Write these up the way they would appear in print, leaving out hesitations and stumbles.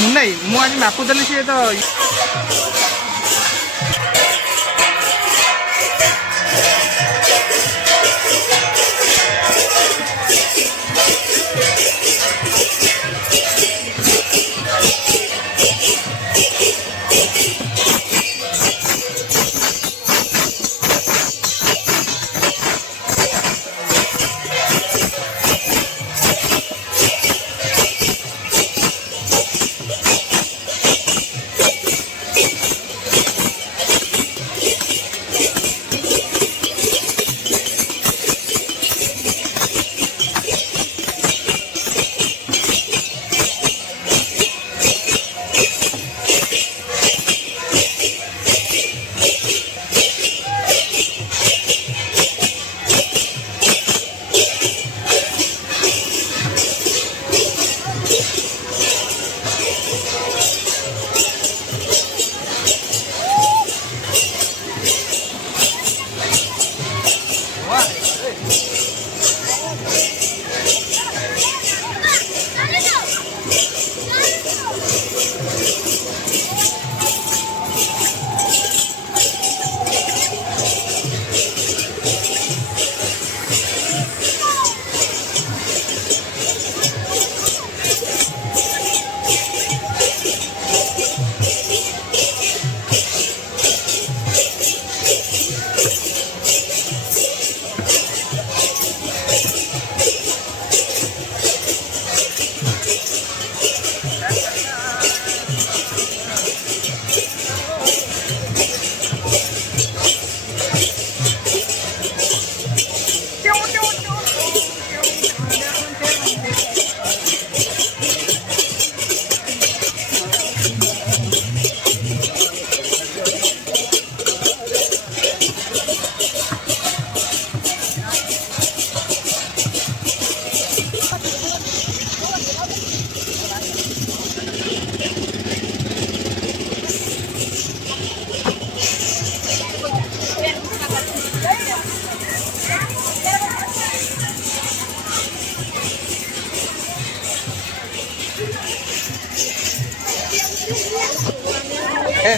ମୁନାଇ ମୁଁ ଆଜି ମାପୁଥିଲି ସିଏ ତ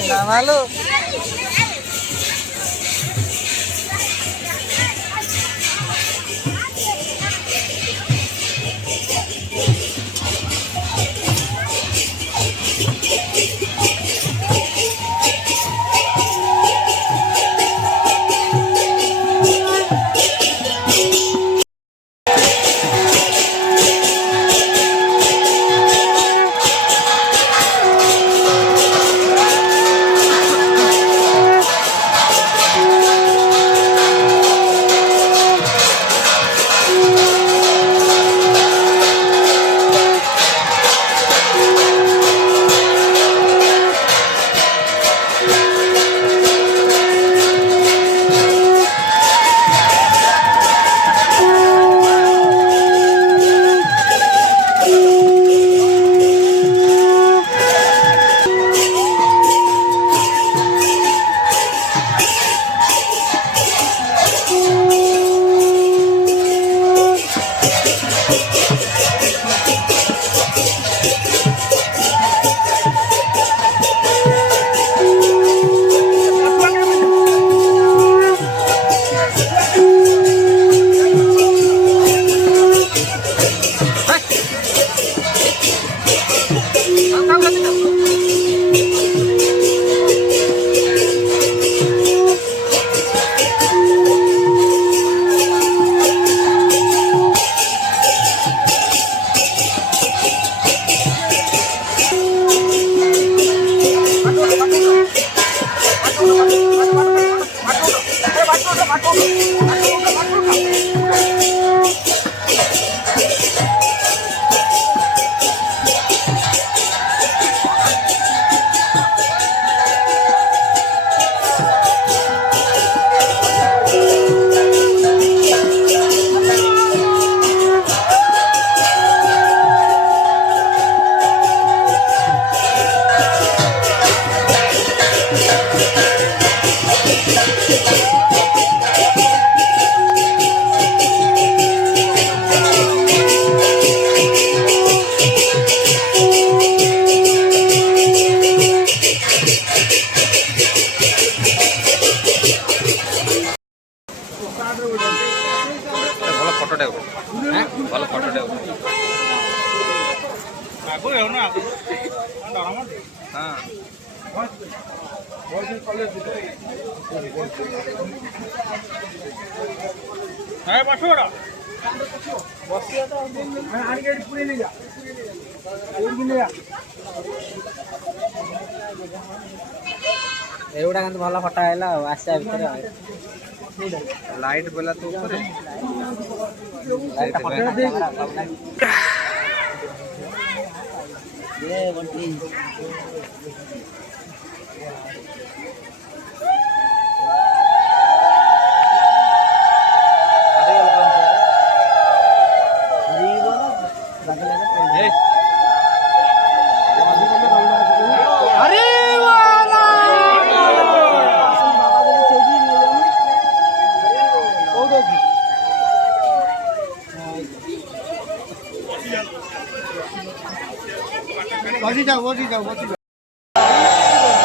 Namalu. ଭଲ ଫଟୋଟେ ଭଲ ଫଟୋଟେ ଏଗୁଡ଼ା କିନ୍ତୁ ଭଲ ଫଟୋ ହେଲା ଆଉ ଆସିବା ଭିତରେ ଲାଇଟ୍ ବେଲା ତ ଉପରେ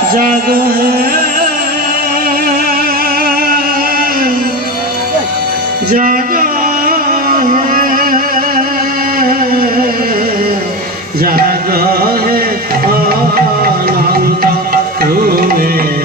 जागो है जागो है जागो है अनंत तुम्हें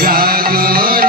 जागो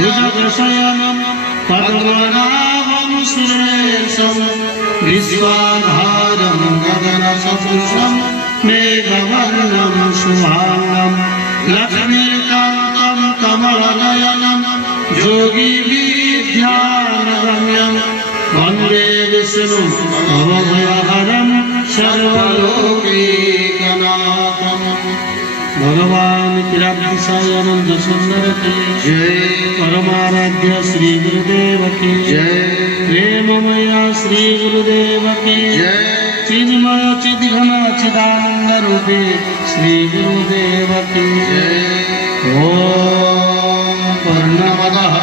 भुजगशयनं पद्मनाभं सुरेशं विश्वाधारं गगनसदृशं मेघवर्णं शुभाङ्गं लक्ष्मीकान्तं कमलनयनं योगिभिर्ध्यानगम्यं वन्दे विष्णुं भवभयहरं सर्वलोकैकनाथम्। भगवान किरातानंद सुंदर की जय। परमाराध्य श्री गुरुदेव की जय। प्रेममय श्री गुरुदेव की जय। चिन्मय चिद्घन चिदानंद रूपे श्री गुरुदेव की जय। ओम पूर्णमदः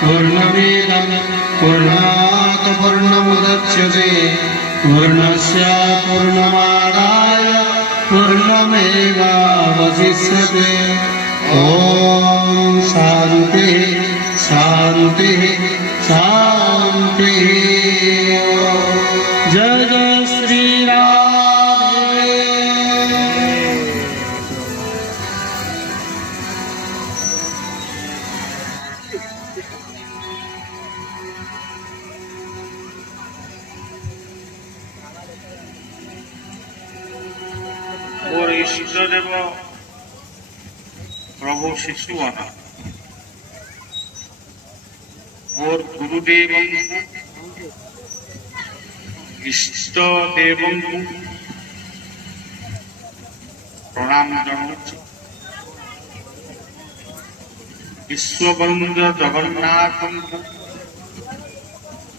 पूर्णमिदं पूर्णात् पूर्णमुदच्यते पूर्णस्य पूर्णमादाय पूर्णमेवावशिष्यते। ओम शांति शांति शांति। जय जय श्री राधे। और इष्टदेव प्रभु शिशुअना और गुरुदेव इष्टदेव प्रणाम जनाऊँ। विश्वबंधु जगन्नाथ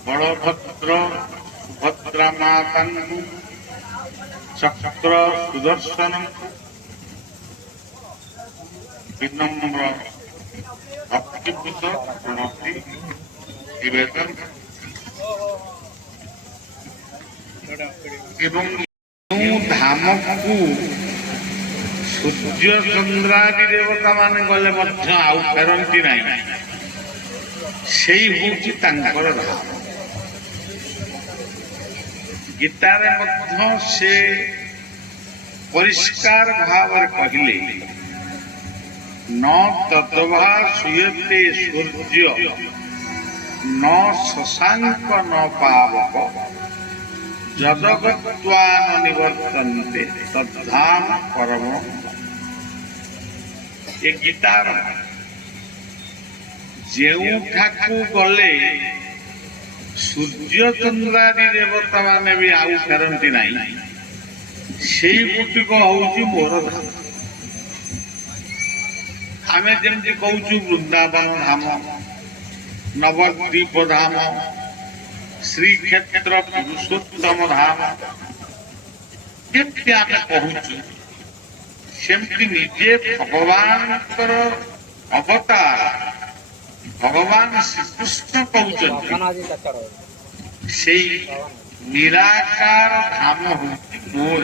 बलभद्र सुभद्रा माता चक्र सुदर्शन विनम्र भक्तिपूत प्रणति निवेदन एवं धाम को सूर्य चंद्रादि देवता माने गले मध्य आउ फेरती ना से धाम। गीतार मध्य से परिष्कार भाव कहले न तद्भा सुयते सूर्य न शशांक न पावक जदगत्वान निवर्तन्ते तद्धाम परम। ये गीतार जेठाकू गले सूर्य चंद्रादि देवता माने भी आउ फेरती ना से गोटिक हूँ मोर धाम। आम जमी कहूँ वृंदावन धाम नवद्वीप धाम श्रीक्षेत्र पुरुषोत्तम धाम केमती आम कहूँ सेमती निजे भगवान अवतार भगवान श्रीकृष्ण कहते से निराकार धाम हूँ मोर।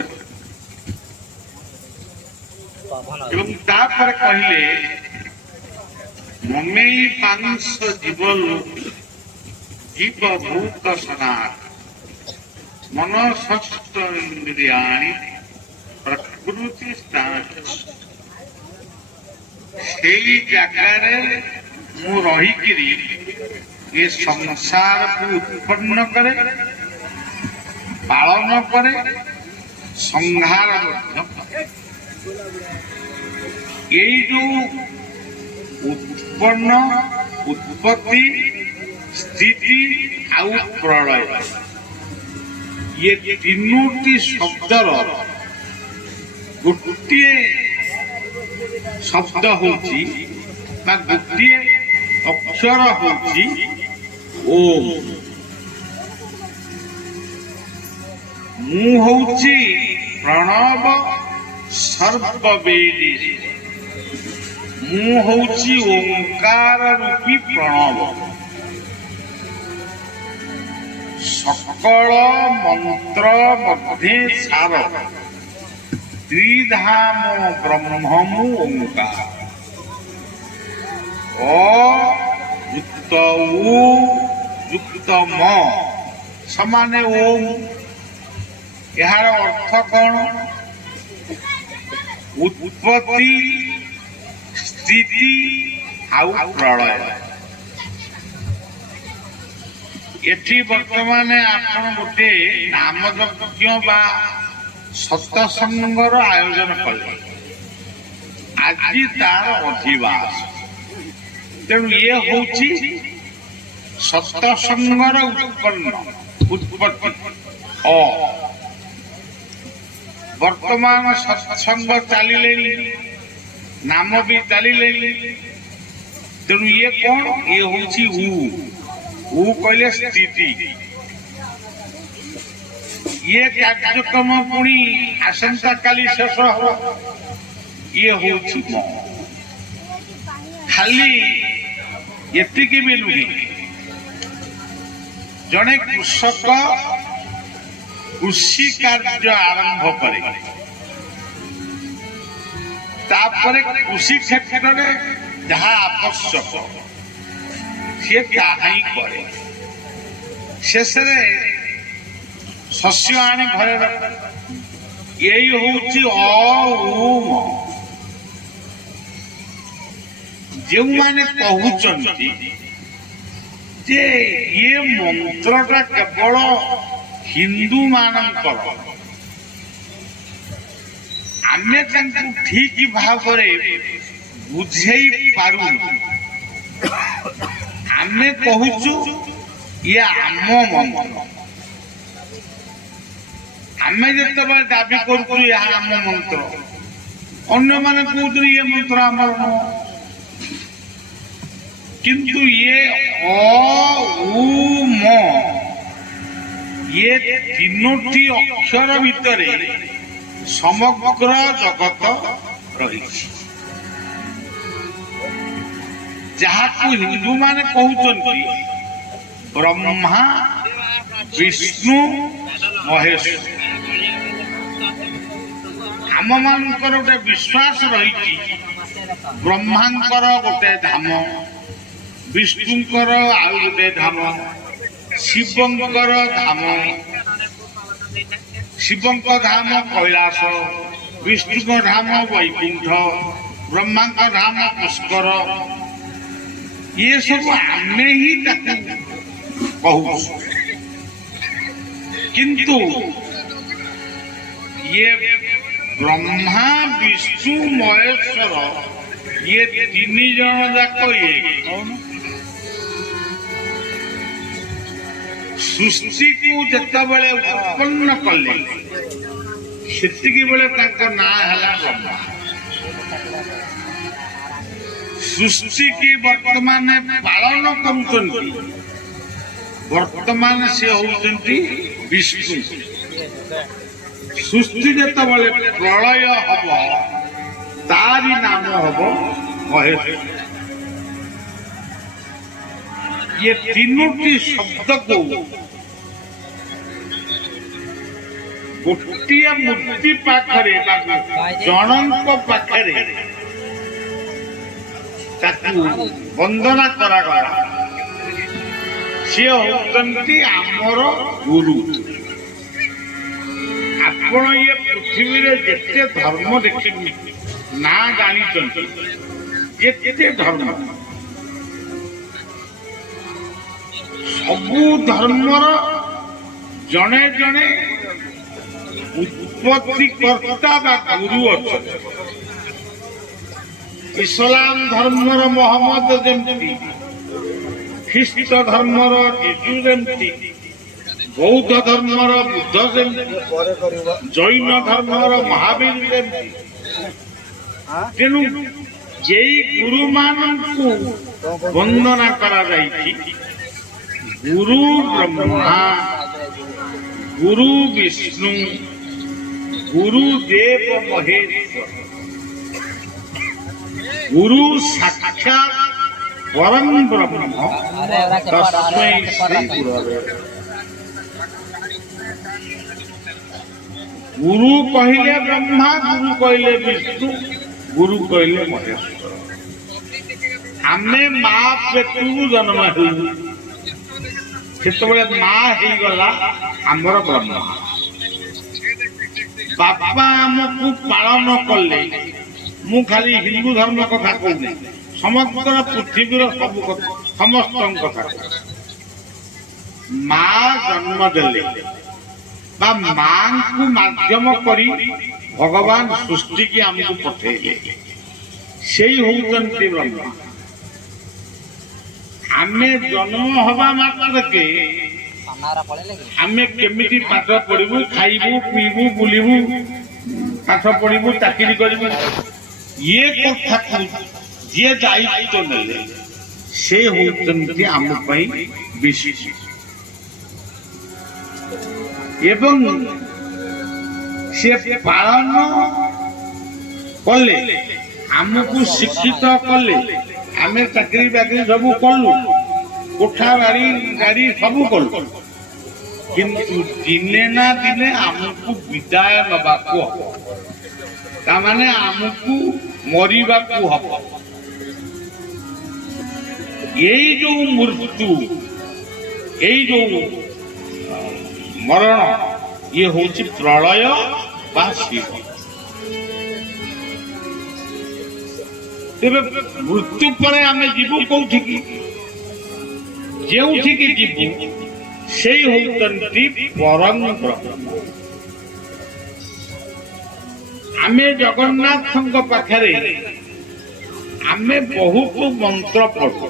कहले ममे पांच जीवल जीव भूत सनात ମନ ଷଷ୍ଠ ଇନ୍ଦ୍ରିୟାଣି ପ୍ରକୃତି ସ୍ଥାନ। ସେଇ ଜାଗାରେ ମୁଁ ରହିକିରି ଏ ସଂସାରକୁ ଉତ୍ପନ୍ନ କରେ, ପାଳନ କରେ, ସଂହାର ମଧ୍ୟ କରେ। ଏଇ ଯୋଉ ଉତ୍ପନ୍ନ, ଉତ୍ପତ୍ତି, ସ୍ଥିତି ଆଉ ପ୍ରଳୟ, ଇଏ ତିନୋଟି ଶବ୍ଦର ଗୋଟିଏ ଶବ୍ଦ ହଉଛି ବା ଗୋଟିଏ ଅକ୍ଷର ହଉଛି ଓମ୍। ମୁଁ ହଉଛି ପ୍ରଣବ ସର୍ବବେଦୀ, ମୁଁ ହଉଛି ଓଙ୍କାର ରୂପୀ ପ୍ରଣବ। সকল মন্ত্র মধ্যে সার, ত্রিধাম ব্রহ্মমু ওঙ্কার। অ যুক্ত উ যুক্ত ম সমানে ওম। এর অর্থ কোন? উৎপত্তি, স্থিতি ଆଉ ପ୍ରଳୟ। ଏଠି ବର୍ତ୍ତମାନ ଆପଣ ଗୋଟେ ନାମଯଜ୍ଞ ବା ସତ୍ସଙ୍ଗର ଆୟୋଜନ କଲେ। ଆଜି ତାର ଅଧିବାସ, ତେଣୁ ଇଏ ହଉଛି ସତ୍ସଙ୍ଗର ଉତ୍ପତ୍ତି। ବର୍ତ୍ତମାନ ସତ୍ସଙ୍ଗ ଚାଲିଲେଣି, ନାମ ବି ଚାଲିଲେଣି, ତେଣୁ ଇଏ କଣ? ଇଏ ହଉଛି ऊ कहले स्थिति। ये कार्यक्रम पुणी आसंता काली शेष हो। ये होची म खाली एतिकी भी नुहे। जड़े कृषक कृषि कार्य आरंभ करे, तापरे कृषि क्षेत्र में जहाँ आवश्यक सी ताहा ही करे। शेषे शस्य आनी घरे रख। यही हूँ ओम। जो माने कहउचंती जे ये मंत्रटा केवल हिंदू मानकर, आमे तांकु ठीक भावरे बुझेई पारू। आमे कहूचु ये आम मंत्र। आमे जतबे दाबी करूचु यह आम मंत्र, अन्य माने कहूचु ये मंत्र आमर न। किंतु ये अ उ म ये तीनोटी अक्षर भितरे समग्र जगत रही। जहाकू हिंदू माने कहउचंती ब्रह्मा विष्णु महेश। आम मानकर गोटे विश्वास रही ब्रह्मांकर गोटे धाम, विष्णुंकर आउ गोटे धाम, शिवंकर धाम। शिवंक धाम कैलास, विष्णुक धाम वैकुंठ, ब्रह्मांक धाम पुष्कर। ये सब आमे ही कहू। किंतु ये ब्रह्मा विष्णु महेश्वर ये तीन जन जाक ये सृष्टि को जितेबाला उत्पन्न कले सेतिकी बेले तांको ना हला ब्रह्मा। सृष्टि की वर्तमान पालन करुचंती, वर्तमान से होउचंती विष्णु। सृष्टि जितेबाला प्रलय हब तारी नाम हब महेश। ये तीनोटी शब्द को गोटिया मूर्ति पाखरे जनक पाखरे वंदना करागला। सी होती आमर गुरु। ଆପଣ ଇଏ ପୃଥିବୀରେ ଯେତେ ଧର୍ମ ଦେଖିବି ନା ଜାଣିଛନ୍ତି ଯେତେ ଧର୍ମ ସବୁ ଧର୍ମର ଜଣେ ଜଣେ ଉତ୍ପତ୍ତି କର୍ତ୍ତା ବା ଗୁରୁ ଅଛନ୍ତି। ଇସଲାମ ଧର୍ମର ମହମ୍ମଦ ଯେମିତି, ଖ୍ରୀଷ୍ଟ ଧର୍ମର ଯୀଶୁ ଯେମିତି, ବୌଦ୍ଧ ଧର୍ମର ବୁଦ୍ଧ ଯେମିତି, ଜୈନ ଧର୍ମର ମହାବୀର ଯେମିତି। ତେଣୁ ଯେଇ ଗୁରୁମାନଙ୍କୁ ବନ୍ଦନା କରାଯାଇଛି, ଗୁରୁ ବ୍ରହ୍ମା, ଗୁରୁ ବିଷ୍ଣୁ, ଗୁରୁଦେବ ମହେଶ୍ୱର, ଗୁରୁ ସାକ୍ଷାତ ପରମ ବ୍ରହ୍ମ ତସ୍ମୈ ଶ୍ରୀ ଗୁରବେ। ଗୁରୁ କହିଲେ ବ୍ରହ୍ମା, ଗୁରୁ କହିଲେ ବିଷ୍ଣୁ, ଗୁରୁ କହିଲେ ମହେଶ୍ୱର। ଆମେ ମା ପେଟରୁ ଜନ୍ମ ହେଲୁ, ସେତେବେଳେ ମା ହେଇଗଲା ଆମର ବ୍ରହ୍ମା। ବାପା ଆମକୁ ପାଳନ କଲେ। ମୁଁ ଖାଲି ହିନ୍ଦୁ ଧର୍ମ କଥା କହୁନି, ସମଗ୍ର ପୃଥିବୀର ସବୁ କଥା, ସମସ୍ତଙ୍କ କଥା। ମା ଜନ୍ମ ଦେଲେ ବା ମାଙ୍କୁ ମାଧ୍ୟମ କରି ଭଗବାନ ସୃଷ୍ଟିକି ଆମକୁ ପଠେଇଲେ, ସେଇ ହଉଛନ୍ତି ବ୍ରହ୍ମା। ଆମେ ଜନ୍ମ ହବା ମାତ୍ରକେ ଆମେ କେମିତି ପାଠ ପଢିବୁ, ଖାଇବୁ, ପିଇବୁ, ବୁଲିବୁ, ପାଠ ପଢିବୁ, ଚାକିରି କରିବୁ, ଇଏ କଥାକୁ ଯିଏ ଦାୟିତ୍ୱ ନେଲେ ସେ ହଉଛନ୍ତି ଆମ ପାଇଁ ବିଶେଷ। ଏବଂ ସେ ପାଳନ କଲେ, ଆମକୁ ଶିକ୍ଷିତ କଲେ, ଆମେ ଚାକିରି ବାକିରି ସବୁ କଲୁ, କୋଠା ବାଡ଼ି ଗାଡ଼ି ସବୁ କଲୁ, କିନ୍ତୁ ଦିନେ ନା ଦିନେ ଆମକୁ ବିଦାୟ ନେବାକୁ ହବ। ତାମାନେ ଆମକୁ ମରିବାକୁ ହବ। ଏଇ ଯୋଉ ମୃତ୍ୟୁ, ଏଇ ଯୋଉ ମରଣ, ଇଏ ହଉଛି ପ୍ରଳୟ ବା ଶିବ। ତେବେ ମୃତ୍ୟୁ ପରେ ଆମେ ଯିବୁ କୋଉଠିକି? ଯେଉଁଠିକି ଯିବୁ ସେଇ ହଉଛନ୍ତି ପରମ ବ୍ରହ୍ମ। ଆମେ ଜଗନ୍ନାଥଙ୍କ ପାଖରେ ଆମେ ବହୁତ ମନ୍ତ୍ର ପଢୁ,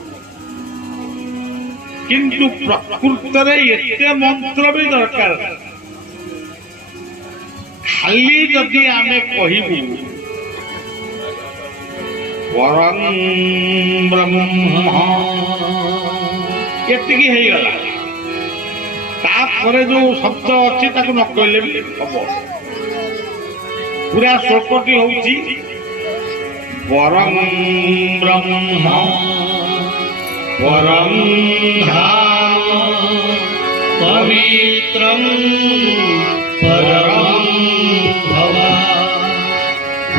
କିନ୍ତୁ ପ୍ରକୃତରେ ଏତେ ମନ୍ତ୍ର ବି ଦରକାର। ଖାଲି ଯଦି ଆମେ କହିବୁ ପରମ ବ୍ରହ୍ମ, ଏତିକି ହେଇଗଲା। ତାପରେ ଯୋଉ ଶବ୍ଦ ଅଛି ତାକୁ ନ କହିଲେ ବି ହବ। ପୁରା ଶ୍ଲୋକଟି ହଉଛି ପରମ ବ୍ରହ୍ମ ପରମ ଧାମ पवित्रं परमं भवान्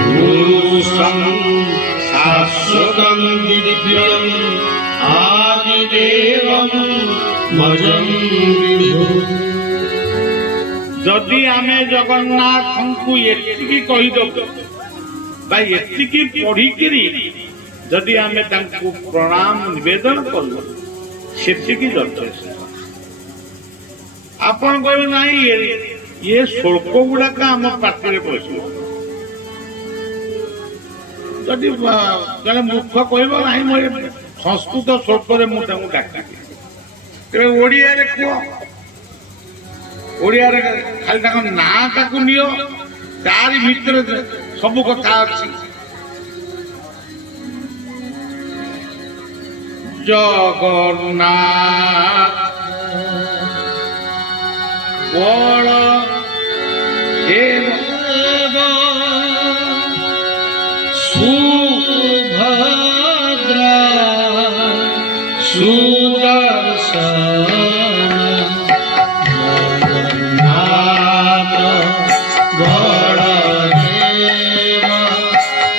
पुरुषं शाश्वतं दिव्यम् आदिदेवं भजं विभुम्। ଯଦି ଆମେ ଜଗନ୍ନାଥଙ୍କୁ ଏତିକି କହିଦେବୁ ବା ଏତିକି ପଢିକିରି ଯଦି ଆମେ ତାଙ୍କୁ ପ୍ରଣାମ ନିବେଦନ କଲୁ, ସେତିକି ଯଥେଷ୍ଟ। ଆପଣ କହିବେ ନାହିଁ ଇଏ ଶ୍ଲୋକ ଗୁଡାକ ଆମ ପାଟିରେ ପଶିବ। ଯଦି ଜଣେ ମୂର୍ଖ କହିବ ନାହିଁ ମୁଁ ସଂସ୍କୃତ ଶ୍ଲୋକରେ ମୁଁ ତାଙ୍କୁ ଡାକିବି, ତେବେ ଓଡ଼ିଆରେ କୁହ। ଓଡ଼ିଆରେ ଖାଲି ତାଙ୍କ ନାଁଟାକୁ ନିଅ, ତାରି ଭିତରେ ସବୁ କଥା ଅଛି। ଜଗନ୍ନାଥ ବଳ ଦେବ सुभद्रा सुदर्शन जगन्नाथ बलदेव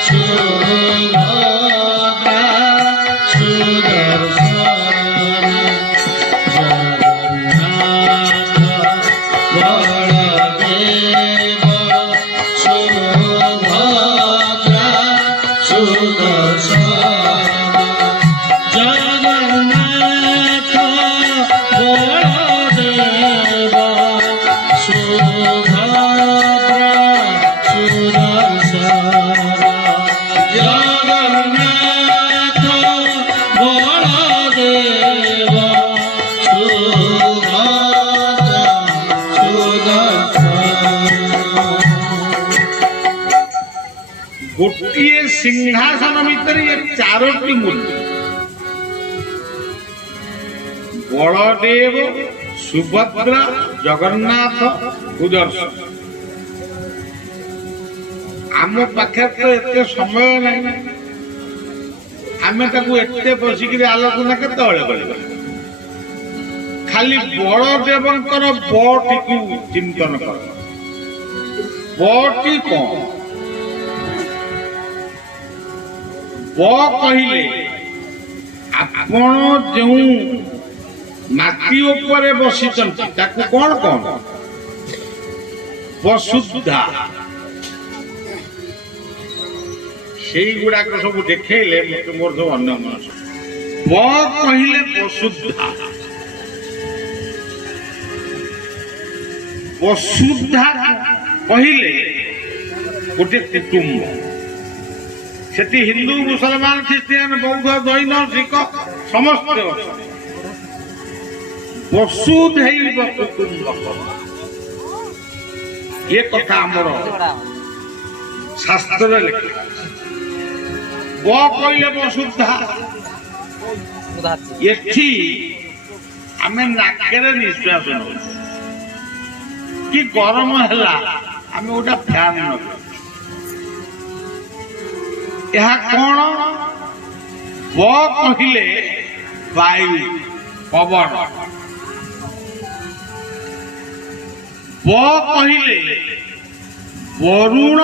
सुभद्रा सुदर्शन जगन्नाथ बलदेव ଗୋଟିଏ ସିଂହାସନ ଭିତରେ ଏ ଚାରୋଟି ମୂର୍ତ୍ତି ବଳଦେବ ସୁଭଦ୍ରା ଜଗନ୍ନାଥ ସୁଦର୍ଶନ। ଆମ ପାଖରେ ତ ଏତେ ସମୟ ନାହିଁ, ଆମେ ତାକୁ ଏତେ ବସିକିରି ଆଲୋଚନା କେତେବେଳେ କରିବା। ଖାଲି ବଳଦେବଙ୍କର ବଟିକୁ ଚିନ୍ତନ କର। ବଟି କଣ? ବ କହିଲେ ଆପଣ ଯେଉଁ ମାଟି ଉପରେ ବସିଛନ୍ତି ତାକୁ କଣ କଣ? ବସୁଧା। ସେଇଗୁଡାକ ସବୁ ଦେଖେଇଲେ ମତେ ମୋର ସବୁ ଅନ୍ୟ ମନସ। ବ କହିଲେ ବସୁଧା। ବସୁଧା କହିଲେ ଗୋଟେ କୁଟୁମ୍ବ। ସେଠି ହିନ୍ଦୁ ମୁସଲମାନ ଖ୍ରୀଷ୍ଟିଆନ ବୌଦ୍ଧ ଜୈନ ଶିଖ ସମସ୍ତେ ଅଛନ୍ତି। ବସୁଧୈବ କୁଟୁମ୍ବକମ୍ ଏ କଥା ଆମର ଶାସ୍ତ୍ରରେ ଲେଖା। ବ କହିଲେ ବସୁଧା। ଏଠି ଆମେ ନାକରେ ନିଶ୍ୱାସ ନେଉଛୁ, କି ଗରମ ହେଲା ଆମେ ଗୋଟେ ଫ୍ୟାନ ନେବୁ। ଏହା କଣ? ବ କହିଲେ ବାୟୁ ପବନ। ବ କହିଲେ ବରୁଣ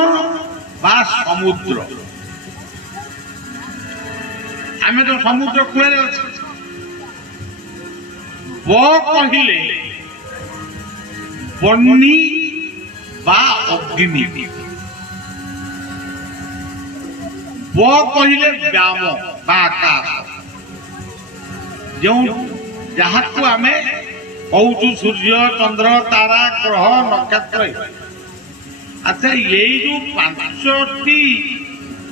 ବା ସମୁଦ୍ର। ଆମେ ତ ସମୁଦ୍ର କୂଳରେ ଅଛୁ। ବ କହିଲେ ବହ୍ନି ବା ଅଗ୍ନି। ବ କହିଲେ ବ୍ୟାମ ବା ଆକାଶ, ଯେଉଁ ଯାହାକୁ ଆମେ କହୁଛୁ ସୂର୍ଯ୍ୟ ଚନ୍ଦ୍ର ତାରା ଗ୍ରହ ନକ୍ଷତ୍ର। ଆଚ୍ଛା, ଏଇ ଯୋଉ ପାଞ୍ଚଟି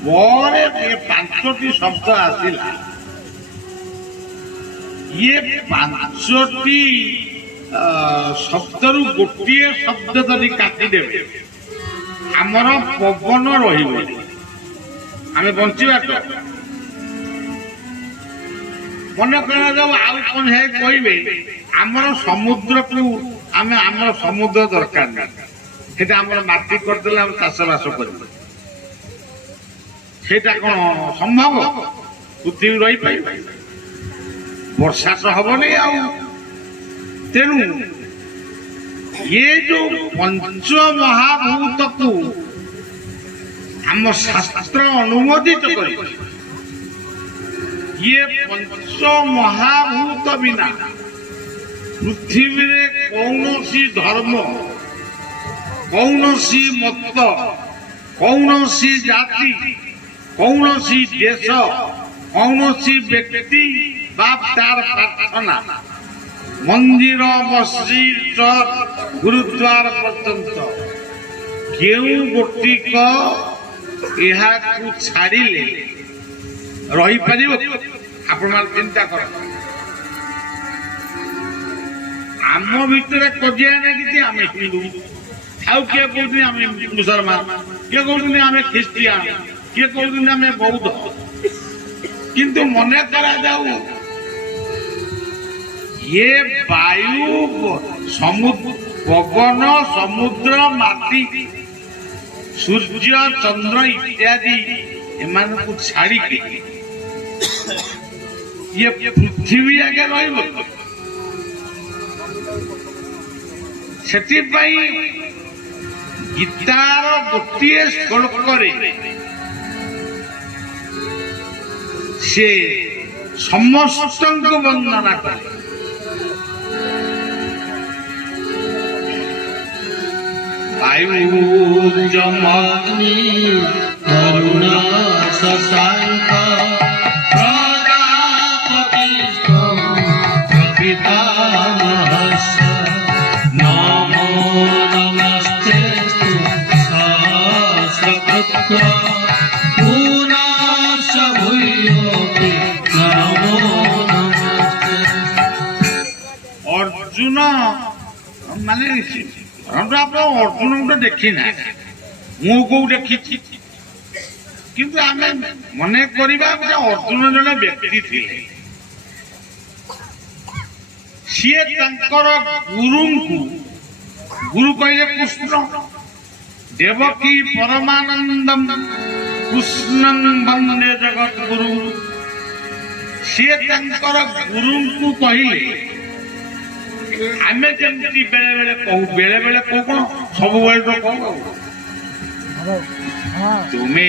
ପରେ ପାଞ୍ଚଟି ଶବ୍ଦ ଆସିଲା, ଇଏ ପାଞ୍ଚଟି ଶବ୍ଦରୁ ଗୋଟିଏ ଶବ୍ଦ ଯଦି କାଟିଦେବେ ଆମର ପବନ ରହିବ, ଆମେ ବଞ୍ଚିବା ତ। ମନେ କରାଯାଉ ଆଉ କଣ କହିବେ ଆମର ସମୁଦ୍ରକୁ ଆମର ସମୁଦ୍ର ଦରକାର ନାହିଁ, ସେଟା ଆମର ମାଟି କରିଦେଲେ ଆମେ ଚାଷବାସ କରିବା। ସେଇଟା କଣ ସମ୍ଭବ? ପୃଥିବୀ ରହିପାରିବ? ବର୍ଷା ତ ହବନି ଆଉ। ତେଣୁ ଏ ଯୋଉ ପଞ୍ଚ ମହାଭୂତକୁ ଆମ ଶାସ୍ତ୍ର ଅନୁମୋଦିତ କରିଛି। ଇଏ ପଞ୍ଚ ମହାଭୂତ ବିନା ପୃଥିବୀରେ କୌଣସି ଧର୍ମ, କୌଣସି ମତ, କୌଣସି ଜାତି, କୌଣସି ଦେଶ, କୌଣସି ବ୍ୟକ୍ତି ବା ତାର ପ୍ରାର୍ଥନା ମନ୍ଦିର ମସଜିଦ ଚର୍ଚ୍ଚ ଗୁରୁଦ୍ୱାର ପର୍ଯ୍ୟନ୍ତ କେଉଁ ଗୋଟିକ ଏହାକୁ ଛାଡ଼ିଲେ ରହିପାରିବ? ଆପଣମାନେ ଚିନ୍ତା କରନ୍ତୁ। ଆମ ଭିତରେ କଜିଆ ଲାଗିଛି, ଆମେ ହିନ୍ଦୁ, ଆଉ କିଏ କହୁଛନ୍ତି ଆମେ ମୁସଲମାନ, କିଏ କହୁଛନ୍ତି ଆମେ ଖ୍ରୀଷ୍ଟିଆନ, କିଏ କହୁଛନ୍ତି ଆମେ ବୌଦ୍ଧ। କିନ୍ତୁ ମନେ କରାଯାଉ ଏ ବାୟୁ, ପବନ, ସମୁଦ୍ର, ମାଟି, ସୂର୍ଯ୍ୟ ଚନ୍ଦ୍ର ଇତ୍ୟାଦି ଏମାନଙ୍କୁ ଛାଡ଼ିକି ଇଏ ପୃଥିବୀ ଆଗେ ରହିବ। ସେଥିପାଇଁ ଗୀତାର ଗୋଟିଏ ଶ୍ଲୋକରେ ସେ ସମସ୍ତଙ୍କୁ ବନ୍ଦନା କରେ। ବାୟୁଜମଗ୍ନି କରୁଣା ଶଶାଙ୍କ ପ୍ରଜାପତିସ୍ତ୍ୱଂ ପ୍ରପିତାମହସ୍ୟ ନମೋ ନମସ୍ତେସ୍ତୁ ସହସ୍ରକୃତ୍ୱ ପୁନଶ୍ଚ ଭୂୟୋऽପି ନମೋ ନମସ୍ତେ। ଅର୍ଜୁନ ମାନେ ଆପଣ ଅର୍ଜୁନଙ୍କୁ ଦେଖି ନା, ମୁଁ କୋଉ ଦେଖିଛି? କିନ୍ତୁ ଆମେ ମନେ କରିବା ଯେ ଅର୍ଜୁନ ଜଣେ ବ୍ୟକ୍ତି ଥିଲେ, ସିଏ ତାଙ୍କର ଗୁରୁଙ୍କୁ, ଗୁରୁ କହିଲେ କୃଷ୍ଣ, ଦେବକୀ ପରମାନନ୍ଦମ୍ କୃଷ୍ଣଂ ବନ୍ଦେ ଜଗତ୍ ଗୁରୁ, ସିଏ ତାଙ୍କର ଗୁରୁଙ୍କୁ କହିଲେ। ଆମେ ଯେମିତି ବେଳେ ବେଳେ କହୁ କଣ ସବୁବେଳେ ତ କହୁ ତୁମେ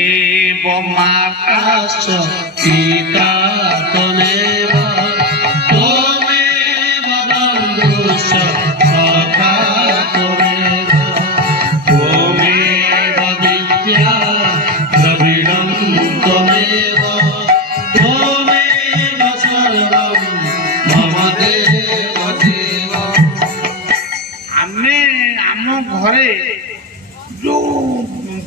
ମାତା পিতা তমেব তমেব বন্ধুশ্চ সখা তমেব তমেব বিদ্যা দ্রবিড়ং তমেব তমেব সর্বং মম দেব দেব। ଆମେ ଆମ ଘରେ ଯୋଉ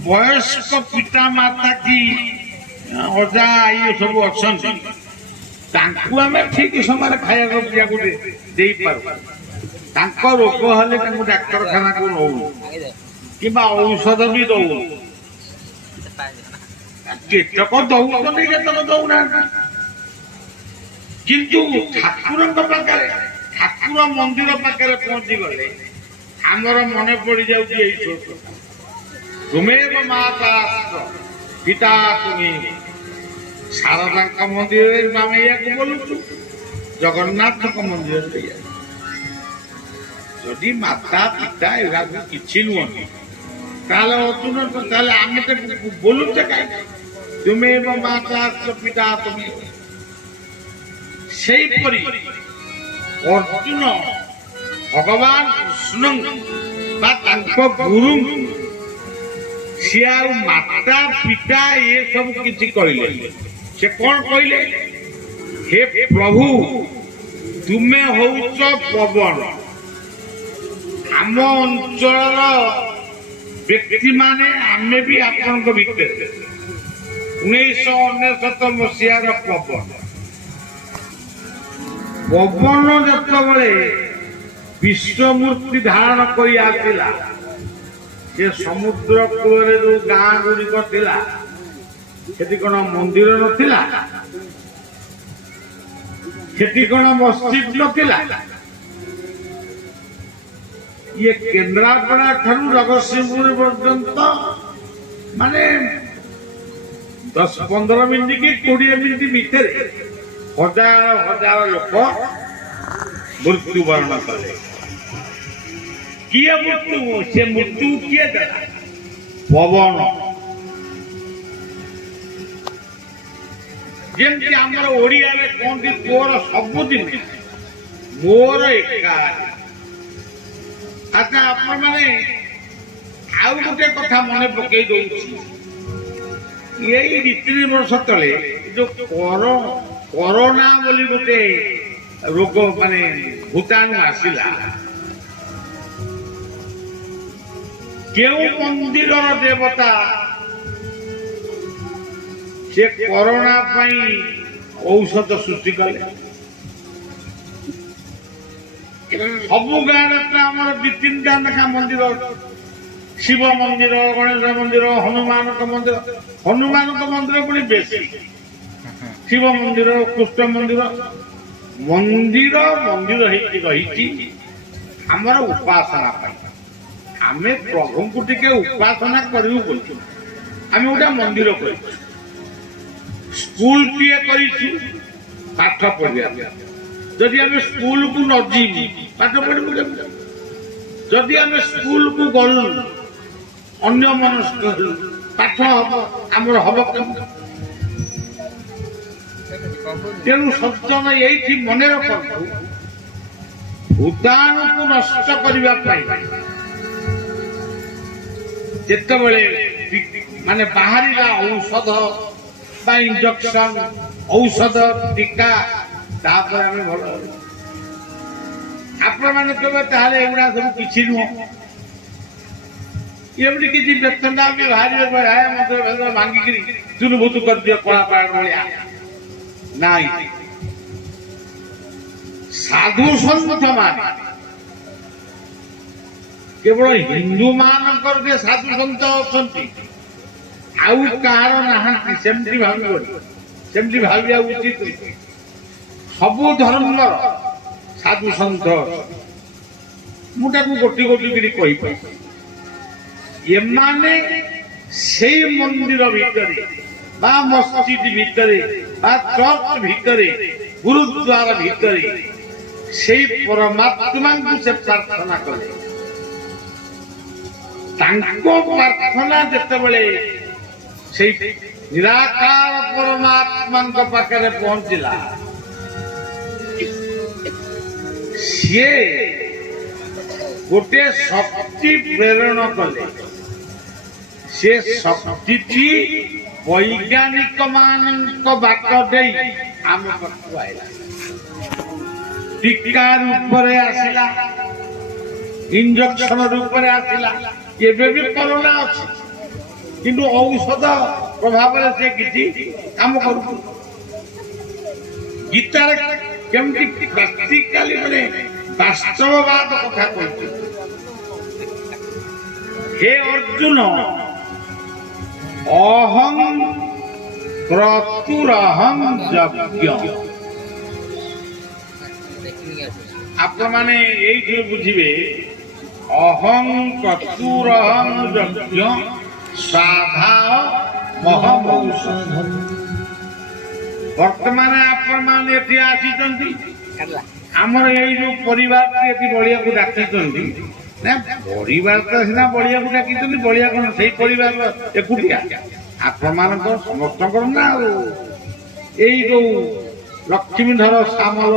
ବୟସ୍କ ପିତା ମାତା କି ଅଜା ଆଈ ସବୁ ଅଛନ୍ତି, ତାଙ୍କୁ ଆମେ ଠିକ ସମୟରେ ଖାଇବାକୁ ପିଇବାକୁ ଦେଇପାରୁ। ତାଙ୍କ ରୋଗ ହେଲେ ତାଙ୍କୁ ଡାକ୍ତରଖାନାକୁ ନଉ କିମ୍ବା ଔଷଧ ବି ଦଉ। କେତେକ ଦଉଛନ୍ତି, କେତେକ ଦଉନାହାନ୍ତି। କିନ୍ତୁ ଠାକୁରଙ୍କ ପାଖରେ, ଠାକୁର ମନ୍ଦିର ପାଖରେ ପହଞ୍ଚିଗଲେ ଆମର ମନେ ପଡିଯାଉଛି ଏଇ ଛୋଟ ତୁମେବ ମାତା ପିତା ତୁମେ। ଶାରଦାଙ୍କ ମନ୍ଦିରରେ ଆମେ ଏହାକୁ ବୋଲୁଛୁ, ଜଗନ୍ନାଥଙ୍କ ମନ୍ଦିରରେ ଏଇଆ। ଯଦି ମାତା ପିତା ଏଗୁଡାକୁ କିଛି ନୁହନ୍ତି, ତାହେଲେ ଅର୍ଜୁନ, ତାହେଲେ ଆମେ ତ ବୋଲୁଛେ କାହିଁକି ତୁମେବ ମାତା ପିତା ତୁମେ। ସେଇପରି ଅର୍ଜୁନ ଭଗବାନ କୃଷ୍ଣ ବା ତାଙ୍କ ଗୁରୁଙ୍କୁ ସିଏ ଆଉ ମାତା ପିତା ଏ ସବୁ କିଛି କହିଲେ। ସେ କଣ କହିଲେ? ହେ ପ୍ରଭୁ, ତୁମେ ହଉଛ ପବନ। ଆମ ଅଞ୍ଚଳର ବ୍ୟକ୍ତିମାନେ ଆମେ ବି ଆପଣଙ୍କ ଭିତରେ 1999 ମସିହାର ପବନ ଯେତେବେଳେ ବିଶ୍ୱମୂର୍ତ୍ତି ଧାରଣ କରି ଆସିଲା, ସେ ସମୁଦ୍ର କୂଳରେ ଯୋଉ ଗାଁ ଗୁଡିକ ଥିଲା, ସେଠି କଣ ମନ୍ଦିର ନଥିଲା? ସେଠି କଣ ମସଜିଦ ନଥିଲା? ଇଏ କେନ୍ଦ୍ରାପଡ଼ା ଠାରୁ ଜଗତସିଂହପୁର ପର୍ଯ୍ୟନ୍ତ ମାନେ 10-15 ମିନିଟ କି 20 ମିନିଟ ଭିତରେ ହଜାର ହଜାର ଲୋକ ମୃତ୍ୟୁବରଣ କଲେ। କିଏ ମୃତ୍ୟୁ? ସେ ମୃତ୍ୟୁ କିଏ ଦେଲା? ପବନ। ଯେମିତି ଆମର ଓଡିଆରେ କହନ୍ତି, ତୋର ସବୁଦିନ ମୋର ଏକା। ଆଚ୍ଛା, ଆପଣମାନେ ଆଉ ଗୋଟେ କଥା ମନେ ପକେଇ ଦଉଛି। ଏଇ 2-3 ବର୍ଷ ତଳେ ଯୋଉ କରୋନା ବୋଲି ଗୋଟେ ରୋଗ ମାନେ ଭୂତାଣୁ ଆସିଲା, କେଉଁ ମନ୍ଦିରର ଦେବତା ସେ କରୋନା ପାଇଁ ଔଷଧ ସୃଷ୍ଟି କଲେ? ସବୁ ଗାଁରେ ତ ଆମର 2-3ଟା ଲେଖା ମନ୍ଦିର, ଶିବ ମନ୍ଦିର, ଗଣେଶ ମନ୍ଦିର, ହନୁମାନଙ୍କ ମନ୍ଦିର। ହନୁମାନଙ୍କ ମନ୍ଦିର ପୁଣି ବେଶୀ, ଶିବ ମନ୍ଦିର, କୃଷ୍ଣ ମନ୍ଦିର। ମନ୍ଦିର ହେଇକି ରହିଛି ଆମର ଉପାସନା ପାଇଁ। ଆମେ ପ୍ରଭୁଙ୍କୁ ଟିକେ ଉପାସନା କରିବୁ ବୋଲି ଆମେ ଗୋଟେ ମନ୍ଦିର କରିଛୁ, ସ୍କୁଲଟିଏ କରିଛୁ ପାଠ ପଢିବା। ଯଦି ଆମେ ସ୍କୁଲକୁ ନ ଯିବୁ ପାଠ ପଢିବୁ କେମିତି? ଯଦି ଆମେ ସ୍କୁଲକୁ ଗଲୁ ଅନ୍ୟ ମନସ୍କ ପାଠ ହବ ଆମର ହବ କେମିତି? ତେଣୁ ସଜ୍ଜନ ଏଇଠି ମନେ ରଖନ୍ତୁ, ଭୂତାଣୁକୁ ନଷ୍ଟ କରିବା ପାଇଁ ଯେତେବେଳେ ମାନେ ବାହାରିଲା ଔଷଧ ବା ଇଞ୍ଜେକ୍ସନ, ଔଷଧ, ଟୀକା, ତାପରେ ଆମେ ଭଲ ହେଲୁ। ଆପଣମାନେ କହିବେ ତାହେଲେ ଏଗୁଡା ସବୁ କିଛି ନୁହଁ। ଏମିତି କିଛି ବ୍ୟସ୍ତତା ଆମେ ବାହାରିବେ ମନ୍ଦିର ଭାଙ୍ଗିକିରି ଚୁନୁଭୁତ କରିଦିଅ କଳା ପାହାଡ଼ ଭଳିଆ। ନାଇଁ, ସାଧୁ ସନ୍ଥ ମାନେ କେବଳ ହିନ୍ଦୁ ମାନଙ୍କର ଯେ ସାଧୁ ସନ୍ଥ ଅଛନ୍ତି ଆଉ କାହାର ନାହାନ୍ତି ସେମିତି ଭାବିବନି, ସେମିତି ଭାବିବା ଉଚିତ। ସବୁ ଧର୍ମର ସାଧୁ ସନ୍ଥ ମୁଁ ତାକୁ ଗୋଟି ଗୋଟି କରି କହିପାରୁଛି। ଏମାନେ ସେଇ ମନ୍ଦିର ଭିତରେ ବା ମସଜିଦ ଭିତରେ ବା ଚର୍ଚ୍ଚ ଭିତରେ ଗୁରୁଦ୍ୱାର ଭିତରେ ସେଇ ପରମାତ୍ମାଙ୍କୁ ସେ ପ୍ରାର୍ଥନା କଲେ। ତାଙ୍କ ପ୍ରାର୍ଥନା ଯେତେବେଳେ ସେଇ ନିରାକାର ପରମାତ୍ମାଙ୍କ ପାଖରେ ପହଞ୍ଚିଲା, ସିଏ ଗୋଟେ ଶକ୍ତି ପ୍ରେରଣ କଲେ। ସେ ଶକ୍ତିଟି ବୈଜ୍ଞାନିକ ମାନଙ୍କ ବାଟ ଦେଇ ଆମ ପାଖକୁ ଆଇଲା। ଟୀକା ରୂପରେ ଆସିଲା, ଇଞ୍ଜେକ୍ସନ ରୂପରେ ଆସିଲା। ଏବେ ବି କରୋନା ଅଛି, କିନ୍ତୁ ଔଷଧ ପ୍ରଭାବରେ ସେ କିଛି କାମ କରୁଛି। ଗୀତାରେ କେମିତି ପ୍ରାକ୍ଟିକାଲି ମାନେ ବାସ୍ତବବାଦ କଥା କହୁଛି। ହେ ଅର୍ଜୁନ, ଅହଂ କ୍ରତୁରହଂ ଯଜ୍ଞ। ଆପଣମାନେ ଏଇଥିରୁ ବୁଝିବେ, ଅହଂ କ୍ରତୁରହଂ ଯଜ୍ଞ ସାଧା ମହମୌଷଧ। ବର୍ତ୍ତମାନ ଆପଣମାନେ ଏଠି ଆସିଛନ୍ତି, ଆମର ଏଇ ଯୋଉ ପରିବାରଟି ଏଠି ବଳିଆକୁ ଡାକିଛନ୍ତି ନା, ପରିବାର ତ ସିନା ବଳିଆକୁ ଡାକିଛନ୍ତି, ବଳିଆ କଣ ସେଇ ପରିବାର ଏକୁଟିଆ? ଆପଣମାନଙ୍କର ସମସ୍ତଙ୍କର ନା। ଆଉ ଏଇ ଯୋଉ ଲକ୍ଷ୍ମୀଧର ସାମଲ,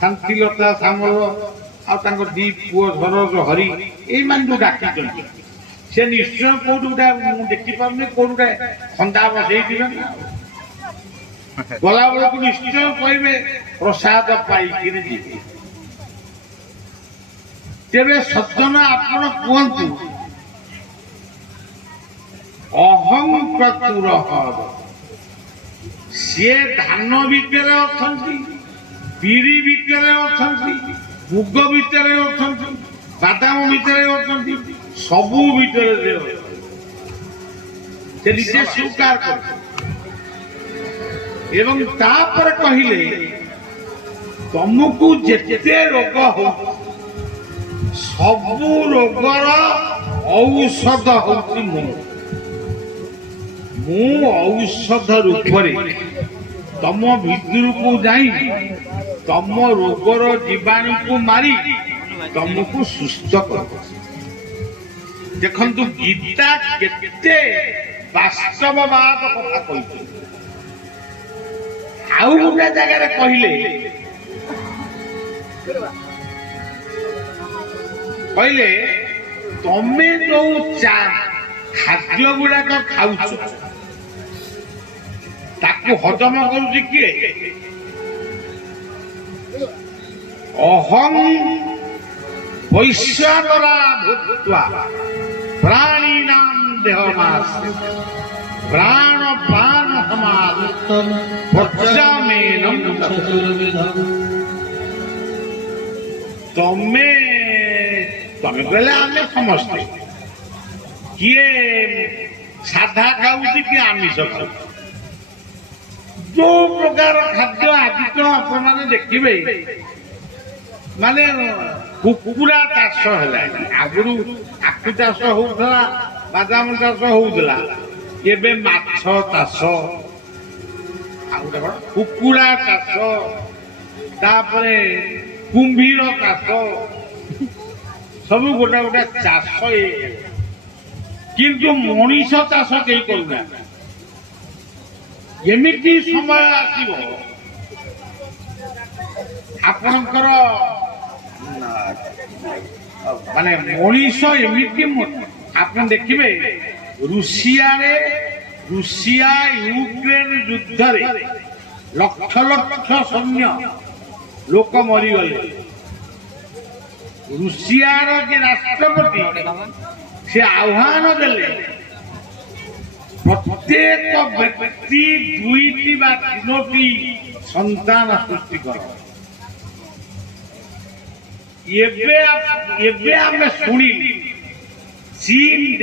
ଶାନ୍ତିଲତା ସାମଲ ଆଉ ତାଙ୍କ ଦି ପୁଅ ସରୋଜ ହରି, ଏଇମାନେ ଯୋଉ ଡାକିଛନ୍ତି, ସେ ନିଶ୍ଚୟ କୋଉଠି ଗୋଟେ ମୁଁ ଦେଖିପାରୁନି, କୋଉଠି ଗୋଟେ ଖନ୍ଦା ବସେଇଥିବେ ନା। ଗଲାବେଳକୁ ନିଶ୍ଚୟ କହିବେ ପ୍ରସାଦ ପାଇକିରି ଯିବେ। ତେବେ ସଜ୍ଜନ ଆପଣ କୁହନ୍ତୁ, ଅହଂ କ୍ରତୁରଃ, ସିଏ ଧାନ ଭିତରେ ଅଛନ୍ତି, ବିରି ଭିତରେ ଅଛନ୍ତି, ମୁଗ ଭିତରେ ଅଛନ୍ତି, ବାଦାମ ଭିତରେ ଅଛନ୍ତି, ସବୁ ଭିତରେ ସେ ଅଛନ୍ତି। ସେ ନିଜେ ସ୍ୱୀକାର କରୁଛନ୍ତି ଏବଂ ତାପରେ କହିଲେ, ତମକୁ ଯେତେ ରୋଗ ହଉ, ସବୁ ରୋଗର ଔଷଧ ହଉଛି ମୁଁ ଔଷଧ ରୂପରେ ତମ ଭିତରକୁ ଯାଇ ତମ ରୋଗର ଜୀବାଣୁକୁ ମାରି ତମକୁ ସୁସ୍ଥ କର। ଦେଖନ୍ତୁ ଗୀତା କେତେ ବାସ୍ତବବାଦ କଥା କହିଛି। ଆଉ ଗୋଟେ ଜାଗାରେ କହିଲେ ତମେ ଯୋଉ ଖାଦ୍ୟ ଗୁଡାକ ଖାଉଛ ତାକୁ ହଜମ କରୁଛି କିଏ? ଅହଂ ବୈଶ୍ୱାନରା ଭୂତ୍ୱା ପ୍ରାଣୀନାଂ ଦେହମାସ ପ୍ରାଣ ପ୍ରାଣ ସମାଦ ପର୍ଯ୍ୟାମେନଂ ଚତୁର୍ବିଧଂ। ତମେ କହିଲେ ଆମେ ସମସ୍ତେ, କିଏ ସାଧା ଖାଉଛି, କିଏ ଆମିଷ ଖାଉଛି। ଯୋଉ ପ୍ରକାର ଖାଦ୍ୟ ଆଜି ତ ଆପଣମାନେ ଦେଖିବେ, ମାନେ କୁକୁଡ଼ା ଚାଷ ହେଲାଣି। ଆଗରୁ ଆଖୁ ଚାଷ ହଉଥିଲା, ବାଦାମ ଚାଷ ହଉଥିଲା, ଏବେ ମାଛ ଚାଷ, ଆଉ କୁକୁଡ଼ା ଚାଷ, ତାପରେ କୁମ୍ଭୀର ଚାଷ, ସବୁ ଗୋଟା ଗୋଟା ଚାଷ। କିନ୍ତୁ ମଣିଷ ଚାଷ କେହି କରୁନାହାନ୍ତି। ଏମିତି ସମୟ ଆସିବ ଆପଣଙ୍କର ମାନେ ମଣିଷ ଏମିତି, ଆପଣ ଦେଖିବେ ରୁଷିଆ ୟୁକ୍ରେନ ଯୁଦ୍ଧରେ ଲକ୍ଷ ଲକ୍ଷ ସୈନ୍ୟ ଲୋକ ମରିଗଲେ। ରୁଷିଆର ଯେ ରାଷ୍ଟ୍ରପତି ସେ ଆହ୍ୱାନ ଦେଲେ, ପ୍ରତ୍ୟେକ ବ୍ୟକ୍ତି 2ଟି ବା 3ଟି ସନ୍ତାନ ସୃଷ୍ଟି କର। ଏବେ ଆମେ ଶୁଣିଲି ଚୀନ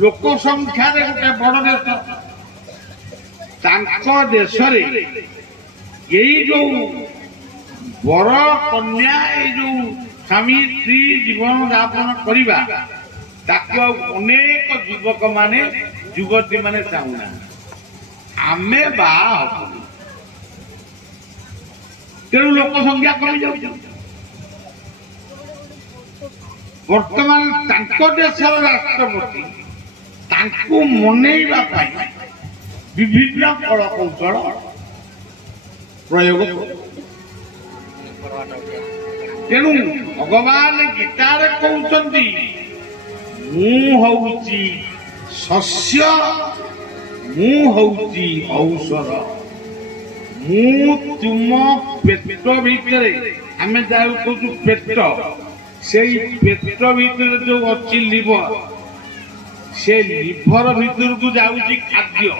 ଲୋକ ସଂଖ୍ୟାରେ ଗୋଟେ ବଡ ଦେଶ। ତାଙ୍କ ଦେଶରେ ଏଇ ଯୋଉ ବର କନ୍ୟା ଏଇ ଯୋଉ ସ୍ୱାମୀ ସ୍ତ୍ରୀ ଜୀବନ ଯାପନ କରିବା ତାକୁ ଆଉ ଅନେକ ଯୁବକ ମାନେ ଯୁବତୀ ମାନେ ଚାହୁଁନାହାନ୍ତି। ଆମେ ବାହା ହବୁନି। ତେଣୁ ଲୋକ ସଂଖ୍ୟା କମି ଯାଉଛି। ବର୍ତ୍ତମାନ ତାଙ୍କ ଦେଶର ରାଷ୍ଟ୍ରପତି ତାଙ୍କୁ ମନେଇବା ପାଇଁ ବିଭିନ୍ନ କଳ କୌଶଳ ପ୍ରୟୋଗ କରୁ। ତେଣୁ ଭଗବାନ ଗୀତାରେ କହୁଛନ୍ତି ମୁଁ ହଉଛି ଶସ୍ୟ, ମୁଁ ହଉଛି ଔଷଧ। ମୁଁ ତୁମ ପେଟ ଭିତରେ, ଆମେ ଯାହାକୁ କହୁଛୁ ପେଟ, ସେଇ ପେଟ ଭିତରେ ଯୋଉ ଅଛି ଲିଭର, ସେ ଲିଭର ଭିତରକୁ ଯାଉଛି ଖାଦ୍ୟ।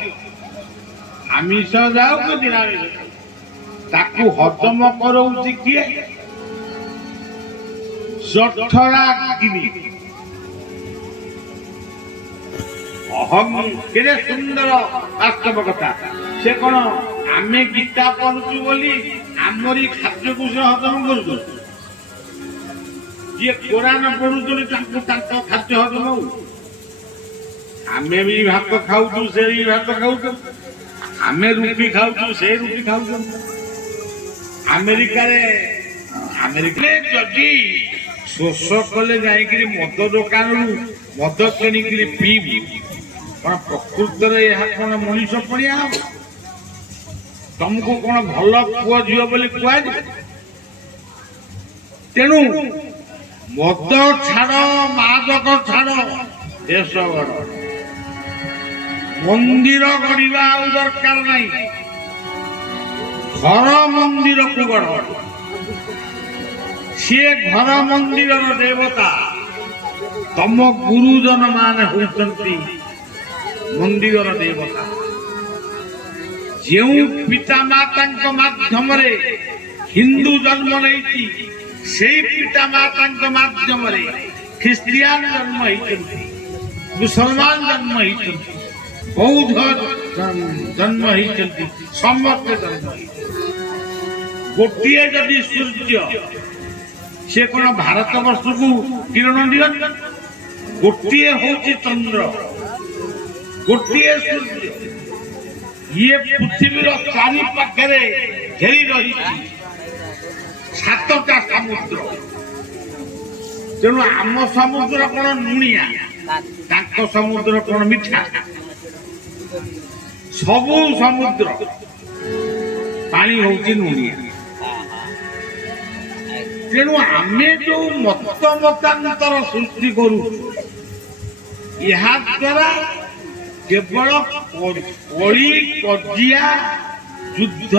ଆମିଷ ଯାଉ କି ନିରାମିଷ, ତାକୁ ହଜମ କରଉଛି କିଏ? ଜଠରାଗ୍ନି। ଅହଂ, କେତେ ସୁନ୍ଦର ବାସ୍ତବ କଥା। ସେ କଣ ଆମେ ଗୀତା ପଢୁଛୁ ବୋଲି ଆମରି ଖାଦ୍ୟକୁ ସେ ହଜମ କରୁଛୁ? ଯିଏ କୋରାନ ପଢୁଛନ୍ତି ତାଙ୍କୁ ତାଙ୍କ ଖାଦ୍ୟ ହଜମ ହଉ। ଆମେ ବି ଭାତ ଖାଉଛୁ, ସେ ବି ଭାତ ଖାଉଛୁ। ଆମେ ରୁଟି ଖାଉଛୁ, ସେ ରୁଟି ଖାଉଛନ୍ତି। ଆମେରିକାରେ ଯଦି ଶୋଷ କଲେ ଯାଇକିରି ମଦ ଦୋକାନରୁ ମଦ କିଣିକିରି ପିଇବୁ, କଣ ପ୍ରକୃତରେ ଏହା କଣ ମଣିଷ ପଣିଆ ହବ? ତମକୁ କଣ ଭଲ ପୁଅ ଝିଅ ବୋଲି କୁହାଯିବ? ତେଣୁ ମଦ ଛାଡ, ମାଦକ ଛାଡ, ଦେଶ ଗଢ। ମନ୍ଦିର ଗଢିବା ଆଉ ଦରକାର ନାହିଁ। ଘର ମନ୍ଦିରକୁ ଗଢ। ସିଏ ଘର ମନ୍ଦିରର ଦେବତା। ତମ ଗୁରୁଜନ ମାନେ ହେଉଛନ୍ତି ମନ୍ଦିରର ଦେବତା। ଯେଉଁ ପିତା ମାତାଙ୍କ ମାଧ୍ୟମରେ ହିନ୍ଦୁ ଜନ୍ମ ନେଇଛି, ସେଇ ପିତା ମାତାଙ୍କ ମାଧ୍ୟମରେ ଖ୍ରୀଷ୍ଟିଆନ ଜନ୍ମ ହେଇଛନ୍ତି, ମୁସଲମାନ ଜନ୍ମ ହେଇଛନ୍ତି, ବୌଦ୍ଧ ଜନ୍ମ ହେଇଛନ୍ତି, ସମସ୍ତେ ଜନ୍ମ ହେଇଛନ୍ତି। ଗୋଟିଏ ଯଦି ସୂର୍ଯ୍ୟ, ସେ କଣ ଭାରତ ବର୍ଷକୁ କିରଣ ଦିଅନ୍ତି? ଗୋଟିଏ ହଉଛି ଚନ୍ଦ୍ର, ଗୋଟିଏ ସୂର୍ଯ୍ୟ। ଇଏ ପୃଥିବୀର ଚାରି ପାଖରେ ଘେରି ରହିଛି 7ଟା ସମୁଦ୍ର। ତେଣୁ ଆମ ସମୁଦ୍ର କଣ ଲୁଣିଆ, ତାଙ୍କ ସମୁଦ୍ର କଣ ମିଠା? ସବୁ ସମୁଦ୍ର ପାଣି ହଉଛି ଲୁଣିଆ। ତେଣୁ ଆମେ ଯୋଉ ମତାନ୍ତର ସୃଷ୍ଟି କରୁଛୁ, ଏହା ଦ୍ୱାରା କେବଳ କଳି କଜିଆ ଯୁଦ୍ଧ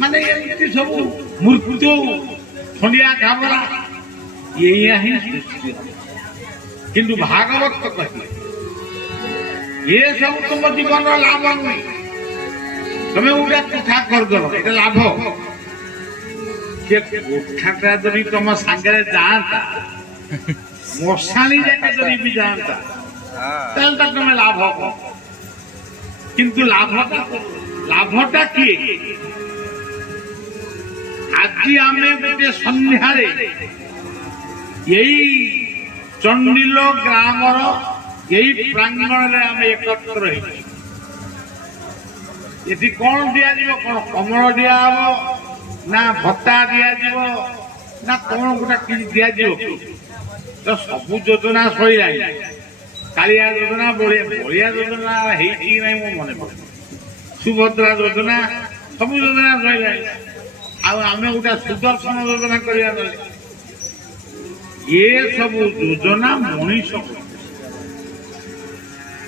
ମାନେ ଏମିତି ସବୁ ମୃତ୍ୟୁ ଖଣ୍ଡିଆ ଘାବରା ଏଇଆ ହିଁ ସୃଷ୍ଟି। କିନ୍ତୁ ଭାଗବତ କହିଲେ ଏ ସବୁ ତୁମ ଜୀବନର ଲାଭ ନୁହେଁ। ତମେ ଗୋଟେ କଥା କରିଦେଲ, ଏଟା ଲାଭ। କୋଠାଟା ଯଦି ତମ ସାଙ୍ଗରେ ଯାଆନ୍ତା, ମଶାଣି ଯାକେ ଯଦି ବି ଯାଆନ୍ତା, ତାହେଲେ ତ ତମେ ଲାଭ କଣ? କିନ୍ତୁ ଲାଭଟା କିଏ? ଆଜି ଆମେ ଗୋଟେ ସନ୍ଧ୍ୟାରେ ଏଇ ଚଣ୍ଡିଲ ଗ୍ରାମର ଏଇ ପ୍ରାଙ୍ଗଣରେ ଆମେ ଏକତ୍ର ହେଇଛୁ। ଏଠି କଣ ଦିଆଯିବ? କଣ କମଳ ଦିଆହବ ନା ଭତ୍ତା ଦିଆଯିବ ନା କଣ ଗୋଟେ କିଛି ଦିଆଯିବ? ତ ସବୁ ଯୋଜନା ସରିଲାଣି। କାଳିଆ ଯୋଜନା, ବଳିଆ ଯୋଜନା ହେଇଛି କି ନାହିଁ ମୋ ମନେ ପଡେ। ସୁଭଦ୍ରା ଯୋଜନା, ସବୁ ଯୋଜନା ସରିଲାଣି। ଆଉ ଆମେ ଗୋଟେ ସୁଦର୍ଶନ ଯୋଜନା କରିବା ଗଲେ, ଏ ସବୁ ଯୋଜନା ମଣିଷ।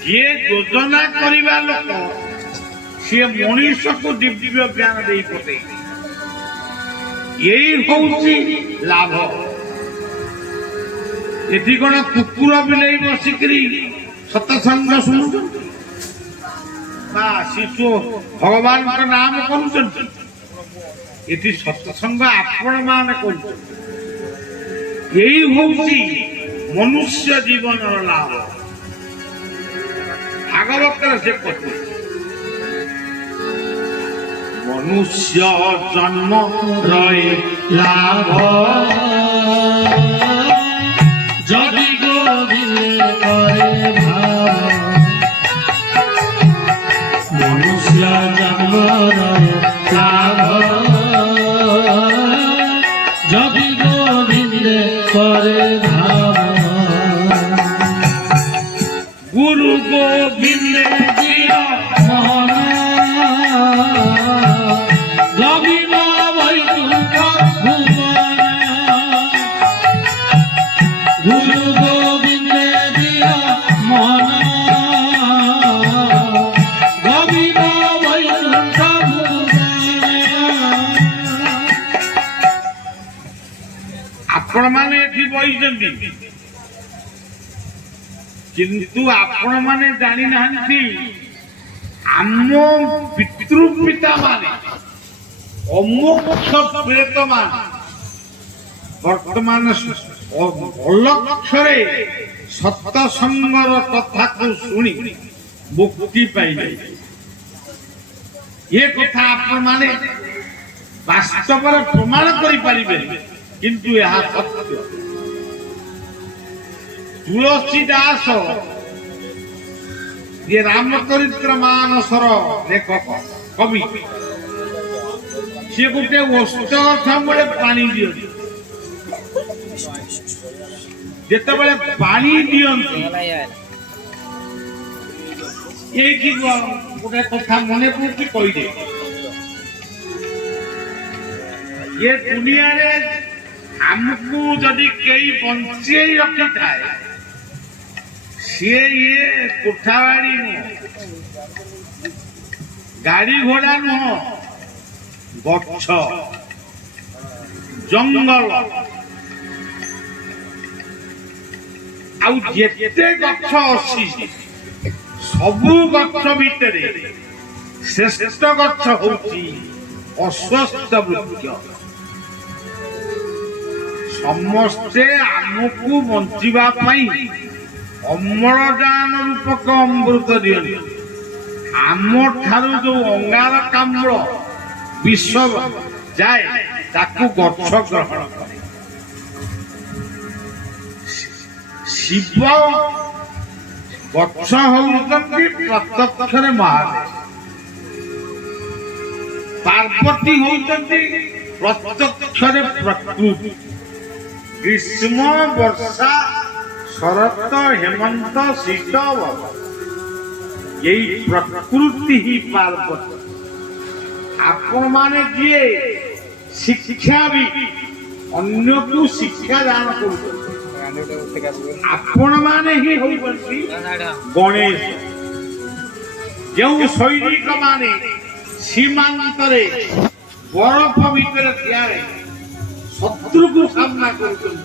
ଯିଏ ଯୋଜନା କରିବା ଲୋକ, ସିଏ ମଣିଷକୁ ଦିବ୍ୟ ଜ୍ଞାନ ଦେଇ ପଠେଇ। ଏଇ ହଉଛି ଲାଭ। ଏଠି କଣ କୁକୁର ବିଲେଇ ବସିକିରି ସତସଙ୍ଗ ଶୁଣୁଛନ୍ତି ବା ଶିଶୁ ଭଗବାନଙ୍କ ନାମ କରୁଛନ୍ତି? ଏଠି ସତ୍ସଙ୍ଗ ଆପଣ ମାନେ କରୁଛନ୍ତି। ଏଇ ହଉଛି ମନୁଷ୍ୟ ଜୀବନର ଲାଭ। ଭାଗବତରେ ସେ କଥା ମନୁଷ୍ୟ ଜନ୍ମ রয়ে লাভ যদি গোবিন্দ করে ভাব মনুষ্য জন্ম রয়ে লাভ যদি গোবিন্দ করে ভাব গুরু গোবিন্দ জিয়া মোহন গোবিন্দ বৈকুণ্ঠ ভুবন গুরু গোবিন্দ জিয়া মোহন গোবিন্দ বৈকুণ্ঠ ভুবন ଆପଣ ମାନେ ଏଠି ବଇଛନ୍ତି କିନ୍ତୁ ଆପଣ ମାନେ ଜାଣିନାହାନ୍ତି ଆମ ପିତୃପିତା ମାନେ ଅମୋକ୍ଷ ପ୍ରେତ ମାନେ ବର୍ତ୍ତମାନ ଅଲକ୍ଷରେ ସତସଙ୍ଗର କଥାକୁ ଶୁଣି ମୁକ୍ତି ପାଇଲେ। ଏ କଥା ଆପଣ ମାନେ ବାସ୍ତବରେ ପ୍ରମାଣ କରିପାରିବେ କିନ୍ତୁ ଏହା ସତ୍ୟ। ତୁଳସୀ ଦାସ ये रामचरित्र मानसर लेखक कवि सी गोटे ओष्ठ गछ मूले पानी दियंती जेतेबेले पानी दियंती एकी गोटे कथा मने पड़ुची कहि दे ये दुनिया रे हमकु जदि केई बंचेई रखी थाए ये कोठावाड़ी नुह गाड़ी घोड़ा नुह गछ जंगल आउ जेते गछ अछि सबु गछ भितरे श्रेष्ठ गछ होउची अश्वत्थ वृक्ष। समस्ते आमकु बंचिबा पई अम्लजान रूपक अमृत दियंती आम ठारू जो अंगारकाम्ल विष जाए ताकू गछ ग्रहण करे। शिव गछ होउचंती प्रत्यक्षरे महादेव पार्वती होउचंती प्रत्यक्षरे प्रकृति ग्रीष्म वर्षा शरत हेमंत शीत यही प्रकृति ही पार्वती। आपण माने किए शिक्षा भी अन्य को शिक्षा दान करूछन आपण माने ही होइबंती गणेश जो सैनिक माने सीमांतरे बरफ भितर थियारे शत्रु को सामना करूछन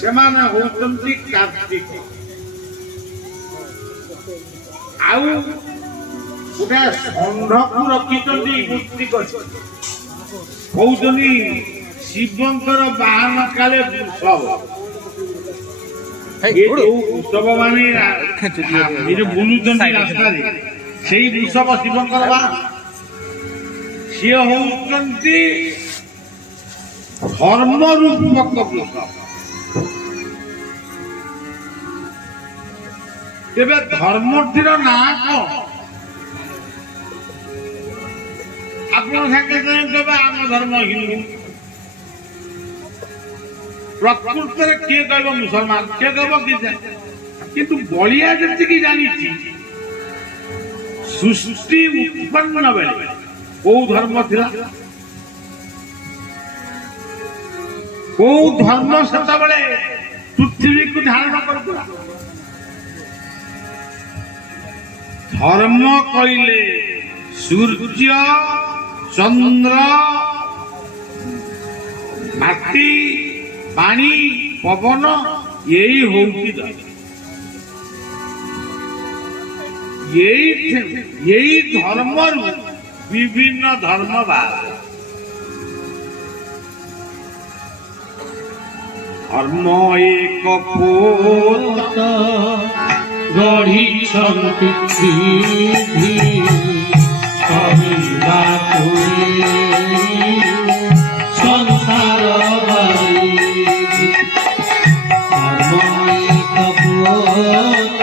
सेमाने होउचंती कार्तिक। आउ गोटे षंढ को रखिचंती मूर्ति कहउचंती शिवंकर वाहन काले वृषभ ये जो वृषभ माने ये जो बुलुचंती रास्ता रे सेही वृषभ शिवंकर वाहन से होउचंती धर्म रूपक वृषभ। तेबे धर्मटीर ना कौन आपण साथे कहबे आम धर्म हिंदू प्रकृत रे के कहबो मुसलमान के कहबो किंतु बलिया जति की जानी सृष्टि उत्पन्न बेले को धर्म थिला को धर्म सता बेले पृथ्वी को धारण करथुला। धर्म कहले सूर्य चंद्र माटी पानी पवन यही होउची यही धर्म विभिन्न धर्म धर्म एक पोत ଗଢ଼ିଛନ୍ତି ବିଧି କହିବାକୁ ସଂସାର ବାରି କର୍ମଇକ ପୋତ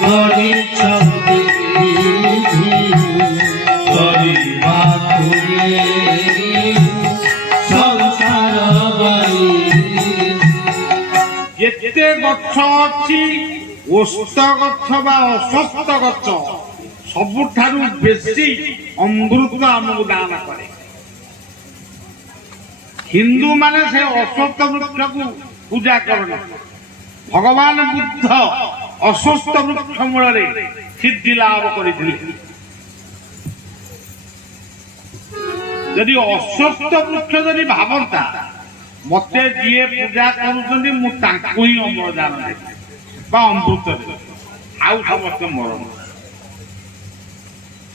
ଗଢ଼ିଛନ୍ତି ବିଧି କରିବାକୁ ସଂସାର ବାରି ଯେତେ ଗଛ ଅଛି ଓସ୍ତ ଗଛ ବା ଅଶ୍ୱତ୍ଥ ଗଛ ସବୁଠାରୁ ବେଶୀ ଅମୃତ ଆମକୁ ଦାନ କରେ। ହିନ୍ଦୁ ମାନେ ସେ ଅଶ୍ୱତ୍ଥ ବୃକ୍ଷକୁ ପୂଜା କରନ୍ତି। ଭଗବାନ ବୁଦ୍ଧ ଅଶ୍ୱତ୍ଥ ବୃକ୍ଷ ମୂଳରେ ସିଦ୍ଧି ଲାଭ କରିଥିଲେ। ଯଦି ଅଶ୍ୱତ୍ଥ ବୃକ୍ଷ ଯଦି ଭାବନ୍ତା ମତେ ଯିଏ ପୂଜା କରୁଛନ୍ତି ମୁଁ ତାଙ୍କୁ ହିଁ ଅମ୍ଳଜାନ ଦେବି ବା ଅମୃତ ଦେବି, ଆଉ ସମସ୍ତେ ମରଣ।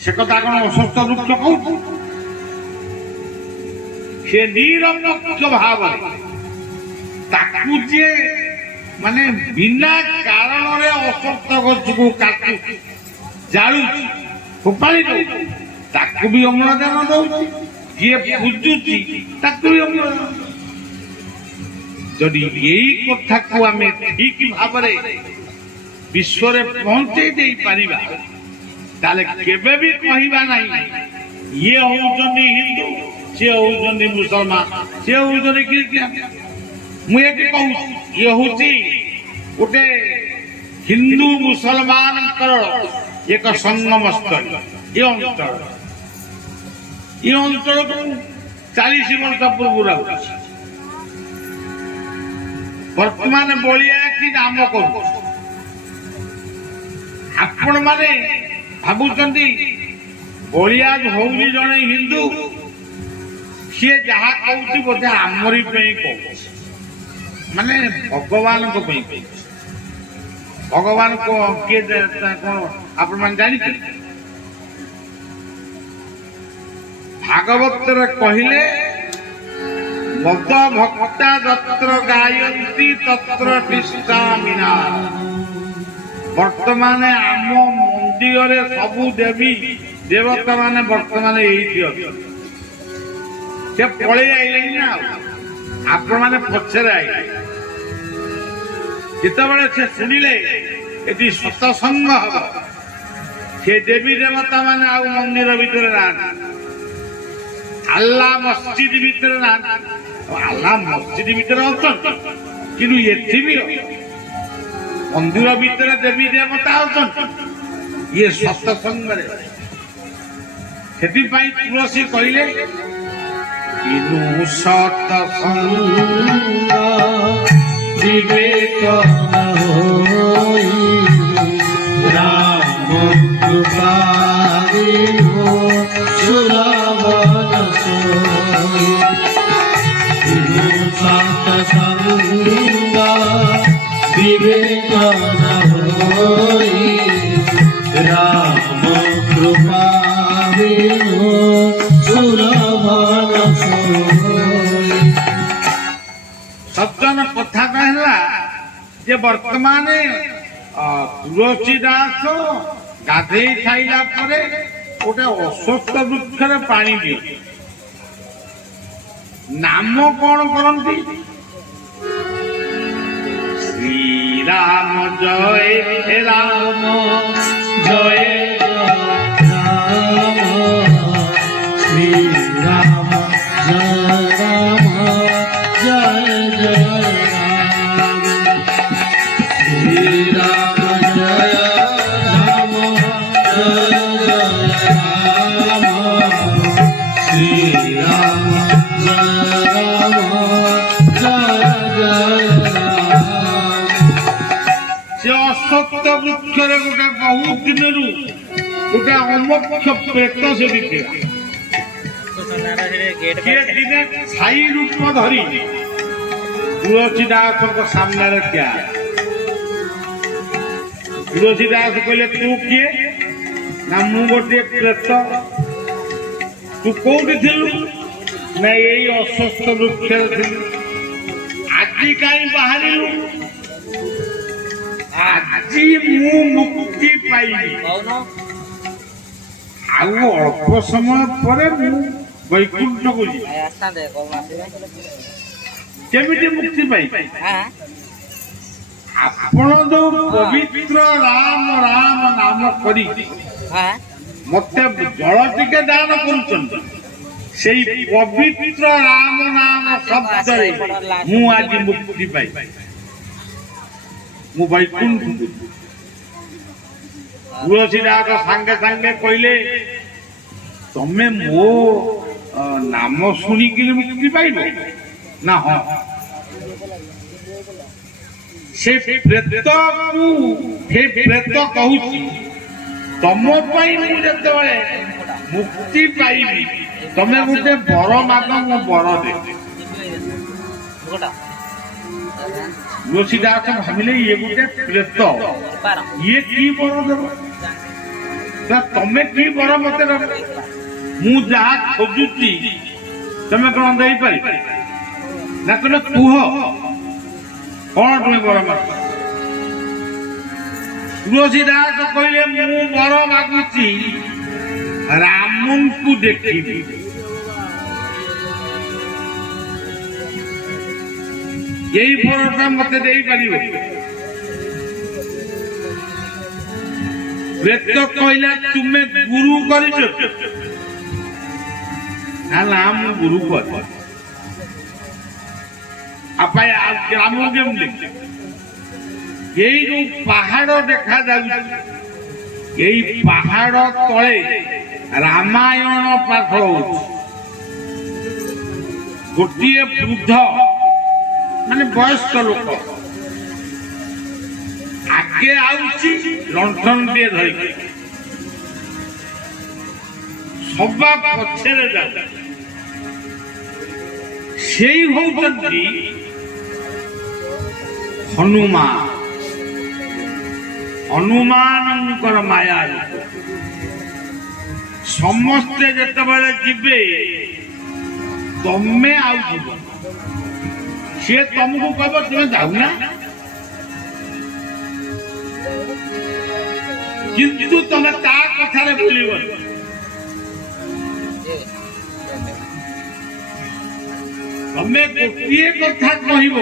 ସେ କଥା କଣ ଅଶ୍ୱତ୍ଥ ବୃକ୍ଷ କହୁଛୁ? ସେ ନିରପେକ୍ଷ ଭାବରେ ତାକୁ ଯିଏ ମାନେ ବିନା କାରଣରେ ଅଶ୍ୱତ୍ଥ ଗଛକୁ କାଟୁଛି, ଜାଳୁଛି, ଫୋପାଡ଼ି ଦଉଛି, ତାକୁ ବି ଅମ୍ଳଜାନ ଦଉଛି। ଯିଏ ପୂଜୁଛି ତାକୁ ବି ଅମ୍ଳଜାନ। ଯଦି ଏଇ କଥାକୁ ଆମେ ଠିକ ଭାବରେ ବିଶ୍ୱରେ ପହଞ୍ଚେଇ ଦେଇ ପାରିବା ତାହେଲେ କେବେ ବି କହିବା ନାହିଁ ଇଏ ହଉଛନ୍ତି ହିନ୍ଦୁ, ସିଏ ହଉଛନ୍ତି ମୁସଲମାନ, ସିଏ ହଉଛନ୍ତି ଖ୍ରୀଷ୍ଟିଆନ। ମୁଁ ଏଠି କହୁଛି ଇଏ ହଉଛି ଗୋଟେ ହିନ୍ଦୁ ମୁସଲମାନଙ୍କର ଏକ ସଙ୍ଗମ ସ୍ଥଳୀ। ଏ ଅଞ୍ଚଳକୁ 40 ବର୍ଷ ପୂର୍ବରୁ ଆସୁଛି। ବର୍ତ୍ତମାନ ବଳିଆ କି ନାମ କରୁଛି। ଆପଣ ମାନେ ଭାବୁଛନ୍ତି ବଳିଆ ହଉଛି ଜଣେ ହିନ୍ଦୁ, ସିଏ ଯାହା କହୁଛି ବୋଧେ ଆମରି ପାଇଁ କହୁଛି, ମାନେ ଭଗବାନଙ୍କ ପାଇଁ କହୁଛି। ଭଗବାନ କିଏ କଣ ଆପଣ ମାନେ ଜାଣିଛନ୍ତି? ଭାଗବତରେ କହିଲେ ମଦ ଭକ୍ତା ଯତ୍ର ଗାୟନ୍ତି ତତ୍ର ତିଷ୍ଠାମିନା। ବର୍ତ୍ତମାନ ଆମ ମନ୍ଦିରରେ ସବୁ ଦେବୀ ଦେବତା ମାନେ ବର୍ତ୍ତମାନ ଏଇଠି ଅଛନ୍ତି। ସେ ପଳେଇ ଆଇଲେଣି ନା, ଆଉ ଆପଣ ମାନେ ପଛରେ ଆଇଲେ। ଯେତେବେଳେ ସେ ଶୁଣିଲେ ଏଠି ସତସଙ୍ଗ ହବ, ସେ ଦେବୀ ଦେବତା ମାନେ ଆଉ ମନ୍ଦିର ଭିତରେ ନାହାନ୍ତି, ଆଲ୍ଲା ମସଜିଦ ଭିତରେ ନାହାନ୍ତି। ଆଲ୍ଲା ମସଜିଦ ଭିତରେ ଅଛନ୍ତି, କିନ୍ତୁ ଏଠି ବି ମନ୍ଦିର ଭିତରେ ଦେବୀ ଦେବତା ଅଛନ୍ତି। ଇଏ ସତସଙ୍ଗରେ। ସେଥିପାଇଁ ତୁଳସୀ କହିଲେ ଇନୁ ସତସଙ୍ଗ ବିବେକ ହୋଇ ରାମ କୃପା ସୁରବନ ସୋଇ ସତସଙ୍ଗ বিবেক হই রাম কৃপা সুরভন ସଜ୍ଜନ କଥା ହେଲା ଯେ ବର୍ତ୍ତମାନ ତୁଳସୀ ଦାସ ଗାଧେଇ ଖାଇଲା ପରେ ଗୋଟେ ଅଶ୍ୱତ୍ଥ ବୃକ୍ଷରେ ପାଣି ଦିଏ। ନାମ କଣ କରନ୍ତି? ଶ୍ରୀରାମ ଜୟ ରାମ জয় রাম শ্রীরাম জয় রাম জয় জয় রাম শ্রীরাম জয় রাম জয় জয় রাম শ্রীরাম জয় রাম জয় জয় রাম। ସେ ଅଶ୍ୱତ୍ଥ ବୃକ୍ଷରେ ଗୋଟେ ବହୁତ ଦିନରୁ ଗୋଟେ ଅମୋକ୍ଷ ପ୍ରେତ ସେଠି ଥିଲା। ସିଏ ଦିନେ ଛାଇ ରୂପ ଧରି ତୁଳସୀ ଦାସଙ୍କ ସାମ୍ନାରେ ଠିଆ। ତୁଳସୀ ଦାସ କହିଲେ ତୁ କିଏ? ନା ମୁଁ ଗୋଟିଏ ପ୍ରେତ। ତୁ କୋଉଠି ଥିଲୁ? ନା ଏଇ ଅଶ୍ୱତ୍ଥ ବୃକ୍ଷରେ ଥିଲୁ। ଆଜି କାହିଁ ବାହାରିଲୁ? ଆଜି ମୁଁ ମୁକ୍ତି ପାଇବି କହୁନ ଆଉ ଅଳ୍ପ ସମୟ ପରେ ମୁଁ ବୈକୁଣ୍ଠକୁ ଯିବି। ଆସିଥାନ୍ତେ କହୁନ ଆସିବେ କେମିତି ମୁକ୍ତି ପାଇବି? ହଁ ଆପଣ ଯୋଉ ପବିତ୍ର ରାମ ରାମ ନାମ କରି ହଁ ମତେ ଜଳ ଟିକେ ଦାନ କରୁଛନ୍ତି, ସେଇ ପବିତ୍ର ରାମ ନାମ ଶବ୍ଦରେ ମୁଁ ଆଜି ମୁକ୍ତି ପାଇବି। ମୁଁ ବୈକୁଣ୍ଠକୁ ତୁଳସୀଦାସ ସାଙ୍ଗେ ସାଙ୍ଗେ କହିଲେ ତମେ ମୋ ନାମ ଶୁଣିକିରି ମୁକ୍ତି ପାଇବ ନା? ହଁ। ସେ ପ୍ରେତକୁ ହେ ପ୍ରେତ କହୁଛି ତମ ପାଇଁ ମୁଁ ଯେତେବେଳେ ମୁକ୍ତି ପାଇବି ତମେ ଗୋଟେ ବର ମାଗ, ମୁଁ ବର ଦେବି। ତୁଳସୀଦାସ ଭାବିଲେ ଇଏ ଗୋଟେ ପ୍ରେତ, ଇଏ କି ବର ଦେବ? ତମେ କି ବର ମତେ ଦେବ? ମୁଁ ଯାହା ଖୋଜୁଛି ତମେ କଣ ଦେଇପାରିବ ନା? ତମେ କୁହ କଣ ତୁମେ ବର ମାଗ? ତୁଳସୀଦାସ କହିଲେ ମୁଁ ବର ମାଗୁଛି ରାମଙ୍କୁ ଦେଖିବି। ଏଇ ବରଟା ମତେ ଦେଇପାରିବ? ପ୍ରେତ କହିଲା ତୁମେ ଗୁରୁ କରିଛ? ନା ମୁଁ ଗୁରୁ କରି ରାମ କେମିତି? ଏଇ ଯୋଉ ପାହାଡ ଦେଖାଯାଉଛି ଏଇ ପାହାଡ ତଳେ ରାମାୟଣ ପାଠ ହଉଛି। ଗୋଟିଏ ବୃଦ୍ଧ ମାନେ ବୟସ୍କ ଲୋକ ଆଗେ ଆଉଛି ଲଣ୍ଠନଟିଏ ଧରିକି, ସବା ପଛରେ ଯାଉଛି। ସେଇ ହଉଛନ୍ତି ହନୁମାନ। ହନୁମାନଙ୍କର ମାୟା। ସମସ୍ତେ ଯେତେବେଳେ ଯିବେ ତମେ ଆଉ ଯିବ, ସେ ତମକୁ କହିବ ତୁମେ ଯାଉନା, କିନ୍ତୁ ତମେ ତା କଥାରେ ଭୁଲିବ। ତମେ ଗୋଟିଏ କଥା କହିବ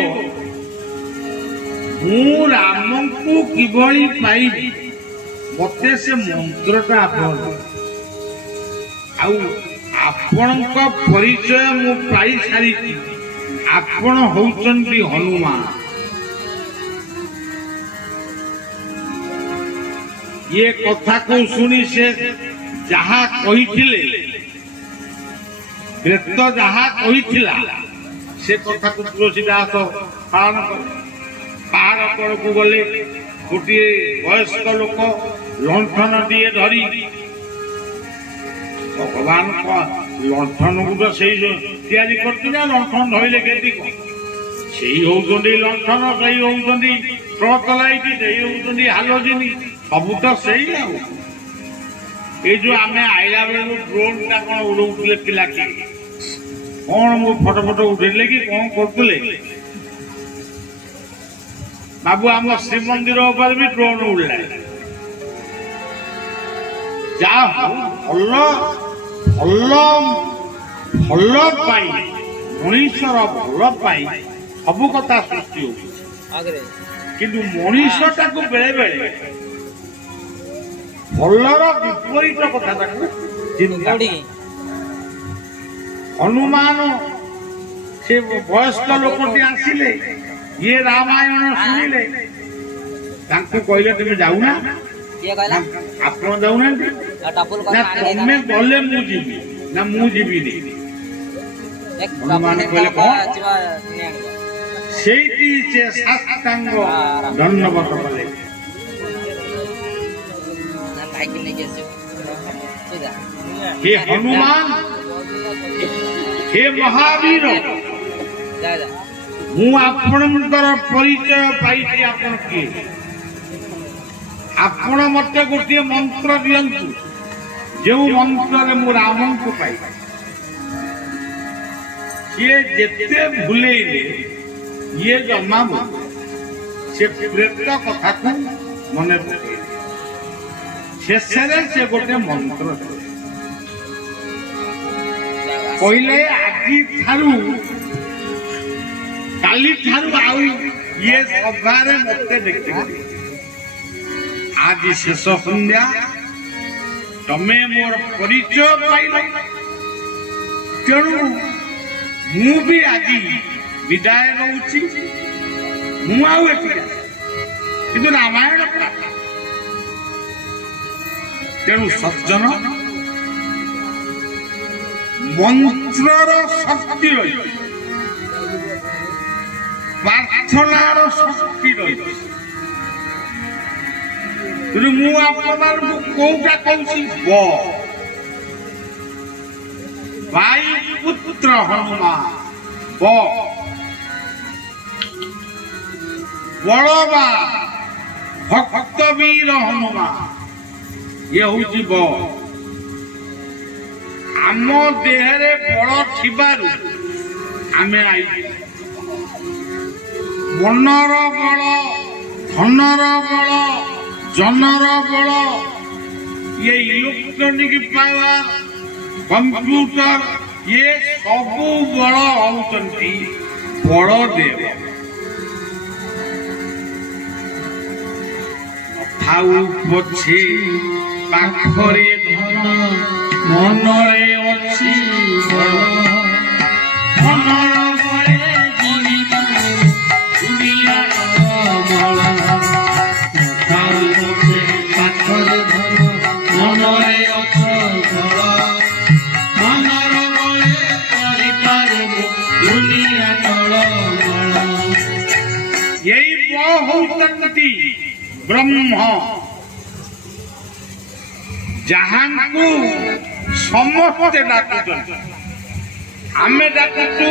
ମୁଁ ରାମଙ୍କୁ କିଭଳି ପାଇବି, ମତେ ସେ ମନ୍ତ୍ରଟା ଆପଣ ଆଉ ଆପଣଙ୍କ ପରିଚୟ ମୁଁ ପାଇସାରିଛି। ଆପଣ ହଉଛନ୍ତି ହନୁମାନ। ଏ କଥାକୁ ଶୁଣି ସେ ଯାହା କହିଥିଲେ, ପ୍ରେତ ଯାହା କହିଥିଲା ସେ କଥାକୁ ତୁଳସୀଦାସ ପାଳନ କଲେ। ପାହାଡ଼ ତଳକୁ ଗଲେ ଗୋଟିଏ ବୟସ୍କ ଲୋକ ଲଣ୍ଠନଟିଏ ଧରି, ଭଗବାନଙ୍କ ଲଣ୍ଠନକୁ ତ ସେଇ ତିଆରି କରୁଛି ନା, ଲଣ୍ଠନ ଧରିଲେ କେମିତି କଣ? ସେଇ ହଉଛନ୍ତି ଲଣ୍ଠନ, ସେଇ ହଉଛନ୍ତି ଟର୍ଚ୍ଚ ଲାଇଟ୍, ସେଇ ହଉଛନ୍ତି ହାଲୋଜିନ, ସବୁ ତ ସେଇ। ଆଉ ଏଇ ଯୋଉ ଆମେ ଆଇଲା ବେଳକୁ ଡ୍ରୋନଟା କଣ ଉଡଉଥିଲେ ପିଲା କି କଣ, ମୁଁ ଫଟୋ ଫଟୋ ଉଠେଇଲେ କି କଣ କରୁଥିଲେ ବାବୁ? ଆମ ଶ୍ରୀମନ୍ଦିର ଉପରେ ବି ଡ୍ରୋନ ଉଡିଲା। ଯାହା ହଉ ଭଲ ଭଲ ଭଲ ପାଇଁ, ମଣିଷର ଭଲ ପାଇଁ ସବୁ କଥା ସୃଷ୍ଟି ହଉଛି, କିନ୍ତୁ ମଣିଷଟାକୁ ବେଳେ ବେଳେ ଭଲର ବିପରୀତ କଥାଟାକୁ ଚିନ୍ତା। ହନୁମାନ ସେ ବୟସ୍କ ଲୋକଟି ଆସିଲେ, ଇଏ ରାମାୟଣ ଶୁଣିଲେ, ତାଙ୍କୁ କହିଲେ ତୁମେ ଯାଉନା? ଆପଣ ଯାଉନାହାନ୍ତି ନା? ତମେ ଗଲେ ମୁଁ ଯିବି ନା? ମୁଁ ଯିବିନି। ହନୁମାନ କହିଲେ କଣ? ସେଇଠି ସେ ସାଷ୍ଟାଙ୍ଗ ଦଣ୍ଡବତ କଲେ। हे हनुमान, हे महावीर, ମୁଁ ଆପଣଙ୍କର ପରିଚୟ ପାଇଛି। ଆପଣ କିଏ? ଆପଣ ମତେ ଗୋଟିଏ ମନ୍ତ୍ର ଦିଅନ୍ତୁ, ଯେଉଁ ମନ୍ତ୍ରରେ ମୁଁ ରାମଙ୍କୁ ପାଇବି। ସିଏ ଯେତେ ଭୁଲେଇଲେ ଇଏ ଜମା ସେ ପ୍ରେତ କଥାକୁ ମନେ ପକେଇ ଶେଷରେ ସେ ଗୋଟେ ମନ୍ତ୍ର ଦେଲେ। କହିଲେ ଆଜି ଠାରୁ କାଲି ଠାରୁ ଆଉ ଇଏ ସଭାରେ ମତେ ଦେଖିବ। ଆଜି ଶେଷ ସନ୍ଧ୍ୟା, ତମେ ମୋର ପରିଚୟ ପାଇଲ, ତେଣୁ ମୁଁ ବି ଆଜି ବିଦାୟ ରହୁଛି। ମୁଁ ଆଉ ଏଠି କିନ୍ତୁ ରାମାୟଣ ପାଠ। ତେଣୁ ସଜ୍ଜନ, ମନ୍ତ୍ରର ଶକ୍ତି ରହିଛି, ପ୍ରାର୍ଥନାର ଶକ୍ତି ରହିଛି। ତେଣୁ ମୁଁ ଆପଣମାନଙ୍କୁ କୋଉଟା କହୁଛି, ବାୟୁପୁତ୍ର ହନୁମାନ ବଳବାନ ଭକ୍ତ ବୀର ହନୁମାନ, ଇଏ ହଉଛି ଆମ ଦେହରେ ବଳ ଥିବାରୁ ଆମେ ଆଇଛୁ। ମନର ବଳ, ଧନର ବଳ, ଜନର ବଳ, ଇଏ ଇଲେକ୍ଟ୍ରୋନିକ ପାୱାର, କମ୍ପ୍ୟୁଟର, ଇଏ ସବୁ ବଳ ହଉଛନ୍ତି ବଳଦେବ। ଥାଉ ପଛେ ପାଖରେ ଧନ, ମନରେ ଅଛି ବଳ। ମନର ବଳେ ଜୀବିତ ଦୁନିଆର ବଳ। ଥାଉ ପଛେ ପାଖରେ ଧନ, ମନରେ ଅଛି ବଳ। ମନର ବଳେ କରିପାରିବୁ ଦୁନିଆ ଟଳମଳ। ଏଇ ବଳ ହଉଛନ୍ତି ବ୍ରହ୍ମ, ଯାହାଙ୍କୁ ସମସ୍ତେ ଡାକୁଛନ୍ତି। ଆମେ ଡାକୁଛୁ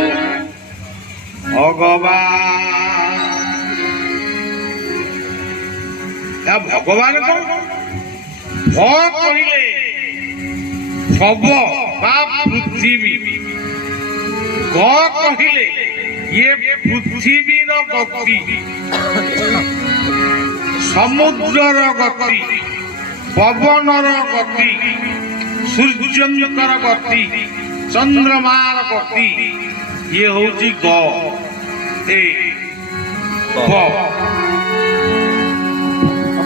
ଭଗବାନ। ଭଗବାନ କଣ? ଭ କହିଲେ ଭବ ବା ପୃଥିବୀ, ଗ କହିଲେ ଇଏ ପୃଥିବୀର ଗତି, ସମୁଦ୍ରର ଗତି, ପବନର ଗତି, ସୂର୍ଯ୍ୟଙ୍କର ଗତି, ଚନ୍ଦ୍ରମାର ଗତି, ଇଏ ହଉଛି ଗ।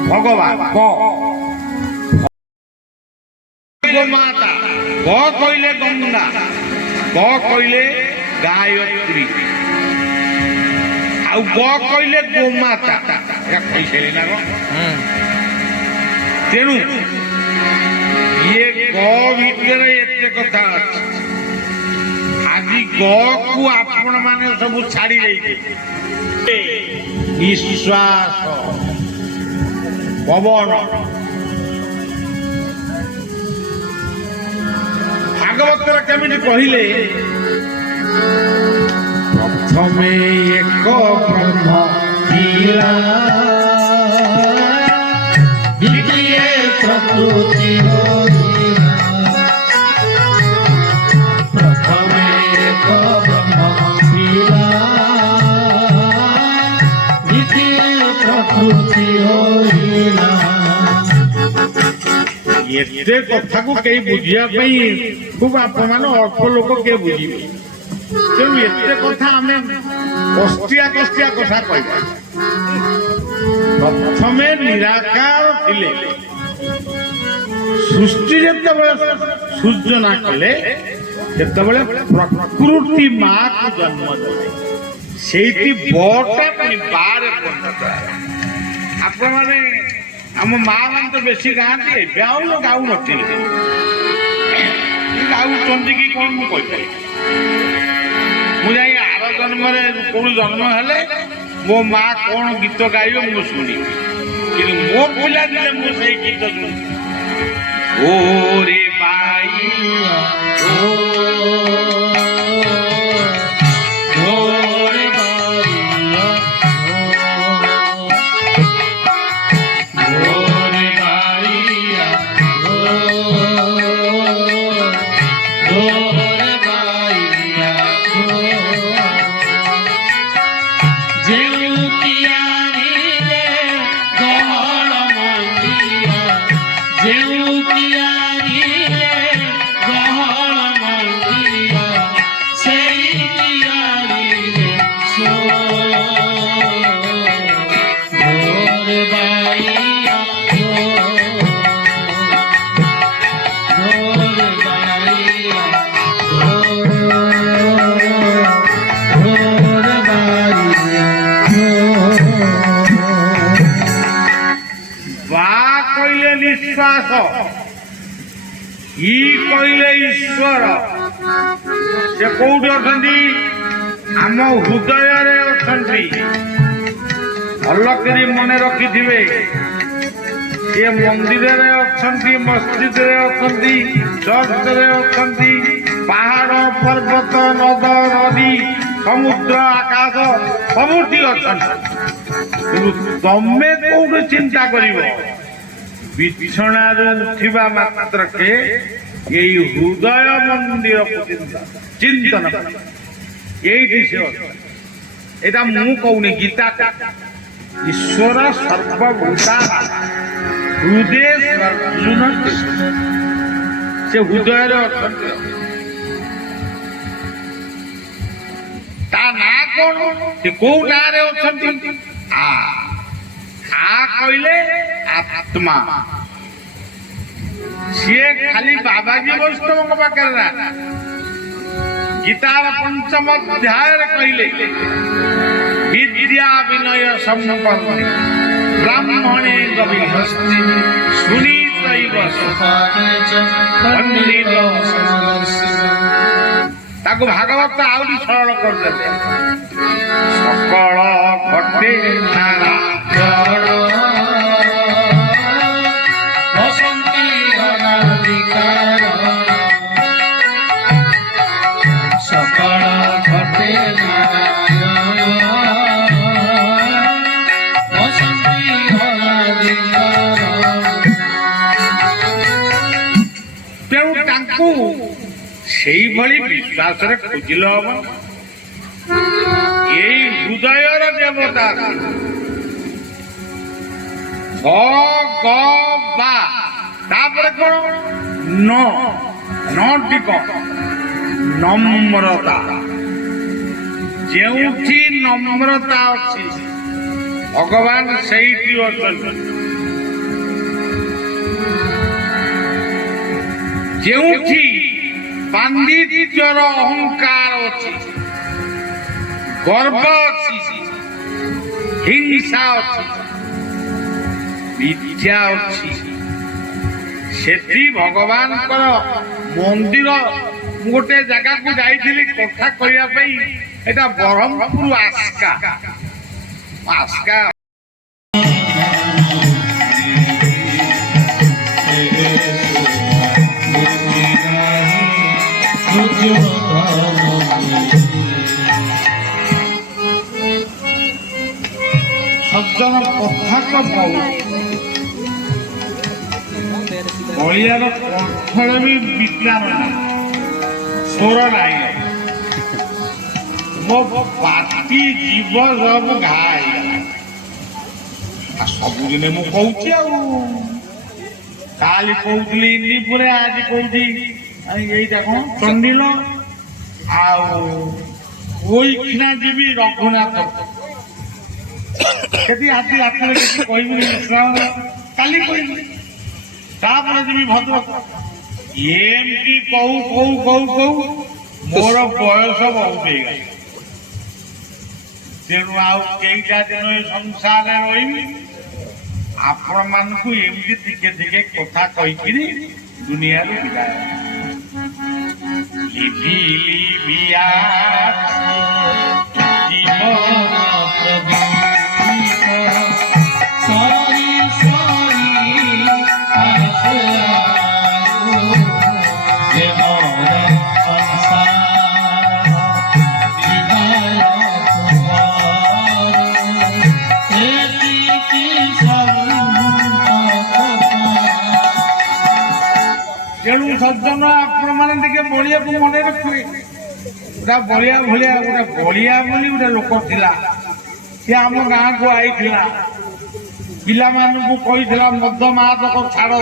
ଭଗବାନ ଗୋମାତା, ଗ କହିଲେ ଗଙ୍ଗା, ଗ କହିଲେ ଗାୟତ୍ରୀ, ଆଉ ଗ କହିଲେ ଗୋମାତା। କହିସାରି ନା ଗ। ତେଣୁ ଇଏ ଗ ଭିତରେ ଏତେ କଥା ଅଛି। ଆଜି ଗ କୁ ଆପଣ ମାନେ ସବୁ ଛାଡି ଦେଇছে। ନିଶ୍ୱାସ, ପବନ। ଭାଗବତରେ କେମିତି କହିଲେ, ପ୍ରଥମେ ଏକ ବ୍ରହ୍ମ ଥିଲା, ଦ୍ୱିତୀୟ ପ୍ରକୃତି ହୋଇଲା। ପ୍ରଥମେ ଏକ ବ୍ରହ୍ମ ଥିଲା, ଦ୍ୱିତୀୟ ପ୍ରକୃତି ହୋଇଲା। ଏତେ କଥାକୁ କେହି ବୁଝିବା ପାଇଁ ଖୁବ ଆପଣମାନେ ଅଳ୍ପ ଲୋକ କିଏ ବୁଝିବେ। ତେଣୁ ଏତେ କଥା ଆମେ କଷ୍ଟିଆ କଥା କହିବା। ପ୍ରଥମେ ନିରାକାର ଥିଲେ, ସୃଷ୍ଟି ଯେତେବେଳେ ସୂଚନା କଲେ ସେତେବେଳେ ପ୍ରକୃତି ମାକୁ ଜନ୍ମ ଦେଲେ। ସେଇଠି ବଟା ପୁଣି ବାରେ ପରିଣତ ହେଲା। ଆପଣମାନେ ଆମ ମା ମାନେ ତ ବେଶୀ ଗାଆନ୍ତି, ଏବେ ଆଉ ଗାଉନଥିଲେ, ଗାଉଛନ୍ତି କି କଣ ମୁଁ କହିପାରିବି। ମୁଁ ଯାଇ ଆର ଜନ୍ମରେ କୋଉଠି ଜନ୍ମ ହେଲେ ମୋ ମା କଣ ଗୀତ ଗାଇବ ମୁଁ ଶୁଣିବି, କିନ୍ତୁ ମୋ ପିଲା ଦିନେ ମୁଁ ସେଇ ଗୀତ ଶୁଣିବି। ଓରେ ବାଇ ଓରେ ବାଇଆ ଓରେ ବାଇଆ ଓରେ ବାଇଆ ଯେଉଁ କିଆରିରେ ଗହଳ ଯେଉଁ କିଆରିରେ ଗହଳ ମନ୍ଦିର ସେଇ କିଆରିରେ ଭୋର ବାଇଆ ଭୋର ବାଇଆ ଭୋର ବାଇଆ ବା କହିଲେ ନିଶ୍ୱାସ, ଇ କହିଲେ ଈଶ୍ୱର। ସେ କୋଉଠି ଅଛନ୍ତି? ଆମ ହୃଦୟରେ ଅଛନ୍ତି। ଭଲ କରି ମନେ ରଖିଥିବେ, ସିଏ ମନ୍ଦିରରେ ଅଛନ୍ତି, ମସଜିଦରେ ଅଛନ୍ତି, ଚର୍ଚ୍ଚରେ ଅଛନ୍ତି, ପାହାଡ଼ ପର୍ବତ ନଦ ନଦୀ ସମୁଦ୍ର ଆକାଶ ସବୁଠି ଅଛନ୍ତି। କିନ୍ତୁ ତମେ କୋଉଠି ଚିନ୍ତା କରିବ? ବିଛଣାରୁ ଉଠିବା ମାତ୍ରକେ ଏଇ ହୃଦୟ ମନ୍ଦିରକୁ ଚିନ୍ତନ କର। ଏଇଠି ସେ ଅଛନ୍ତି। ଏଇଟା ମୁଁ କହୁନି, ଗୀତା। ଈଶ୍ୱର ସର୍ବଭୂତା ହୃଦୟ ସର୍ଜୁନ ସେ ହୃଦୟରେ ଅଛନ୍ତି। ତା ନାଁ କଣ? ସେ କୋଉ ନାଁରେ ଅଛନ୍ତି? ଆ କହିଲେ ଆତ୍ମା। ସିଏ ଖାଲି ବାବାଜୀ ବୈଷ୍ଣବଙ୍କ ପାଖରେ ନା, ଗୀତାର 5ମ ଅଧ୍ୟାୟରେ କହିଲେ ବିଦ୍ୟା ବିନୟ ସମ୍ପନ୍ନ ବ୍ରାହ୍ମଣେ ଗବିହସ୍ତି ସୁନୀତୈବ ପଣ୍ଡିତ। ତାକୁ ଭାଗବତ ଆହୁରି ସରଳ କରିଦେଲେ। ସକଳ ଘଟେ ନାରାୟଣ ବସନ୍ତି ଅନାଦିକାର ସକଳ ଘଟେ ନାରାୟଣ ବସନ୍ତି ଅନାଦିକାର। ତେଣୁ ତାଙ୍କୁ ସେଇଭଳି ବିଶ୍ୱାସରେ ଖୋଜିଲେ ହବ। ଏଇ ହୃଦୟର ଦେବତା ଭଗବା। ତାପରେ କଣ? ନଟି କଣ? ନମ୍ରତା। ଯେଉଁଠି ନମ୍ରତା ଅଛି ଭଗବାନ ସେଇଠି ଅଛନ୍ତି। ଯେଉଁଠି ପାଣ୍ଡିତ୍ୟର ଅହଙ୍କାର ଅଛି, ଗର୍ବ ଅଛି, ହିଂସା ଅଛି, ବିଦ୍ୟା ଅଛି, ସେଠି ଭଗବାନଙ୍କର ମନ୍ଦିର। ମୁଁ ଗୋଟେ ଜାଗାକୁ ଯାଇଥିଲି କଥା କହିବା ପାଇଁ, ଏଟା ବ୍ରହ୍ମପୁର ଆସ୍କା। ସଜ୍ଜନ କଥା କହୁ ବଳିଆର କଣ୍ଠରେ ବି ବିଶ୍ରାମ ନାହିଁ, ସ୍ୱର ନାହିଁ। ମୋ ପାଟି ଜୀବ ସବୁ ଘା ହେଇଗଲା। ସବୁଦିନେ ମୁଁ କହୁଛି, ଆଉ କାଲି କହୁଥିଲି ଇନ୍ଦିପୁରରେ, ଆଜି କହୁଛି ଏଇଟା କଣ ଚଣ୍ଡିଲ, ଆଉ ଓଇଖିନା ଯିବି ରଘୁନାଥ। ସେଠି ଆଜି ରାତିରେ କିଛି କହିବୁନି, କାଲି କହିବି, ତାପରେ ଯିବି ଭଦ୍ରକ। ଏମିତି କହୁ ମୋର ବୟସ ବହୁତ ହେଇଗଲା। ତେଣୁ ଆଉ କେଇଟା ଦିନ ଏ ସଂସାରରେ ରହିବି। ଆପଣ ମାନଙ୍କୁ ଏମିତି ଟିକେ ଟିକେ କଥା କହିକିରି ଦୁନିଆରୁ ବିଦାୟ। ଲିଭି ଲିଭିଆ ଜୀବନ ସରି ସରି ଆସେ ତେଣୁ ସଜ୍ଜନ ଆପଣ ମାନେ ଟିକେ ବଳିଆକୁ ମନେ ରଖିବେ। ଗୋଟା ବଳିଆ ଭଳିଆ ଗୋଟେ ବଳିଆ ବୋଲି ଗୋଟେ ଲୋକ ଥିଲା। ସେ ଆମ ଗାଁକୁ ଆଇଥିଲା, ପିଲାମାନଙ୍କୁ କହିଥିଲା ମଦ ମାଦକ ଛାଡ,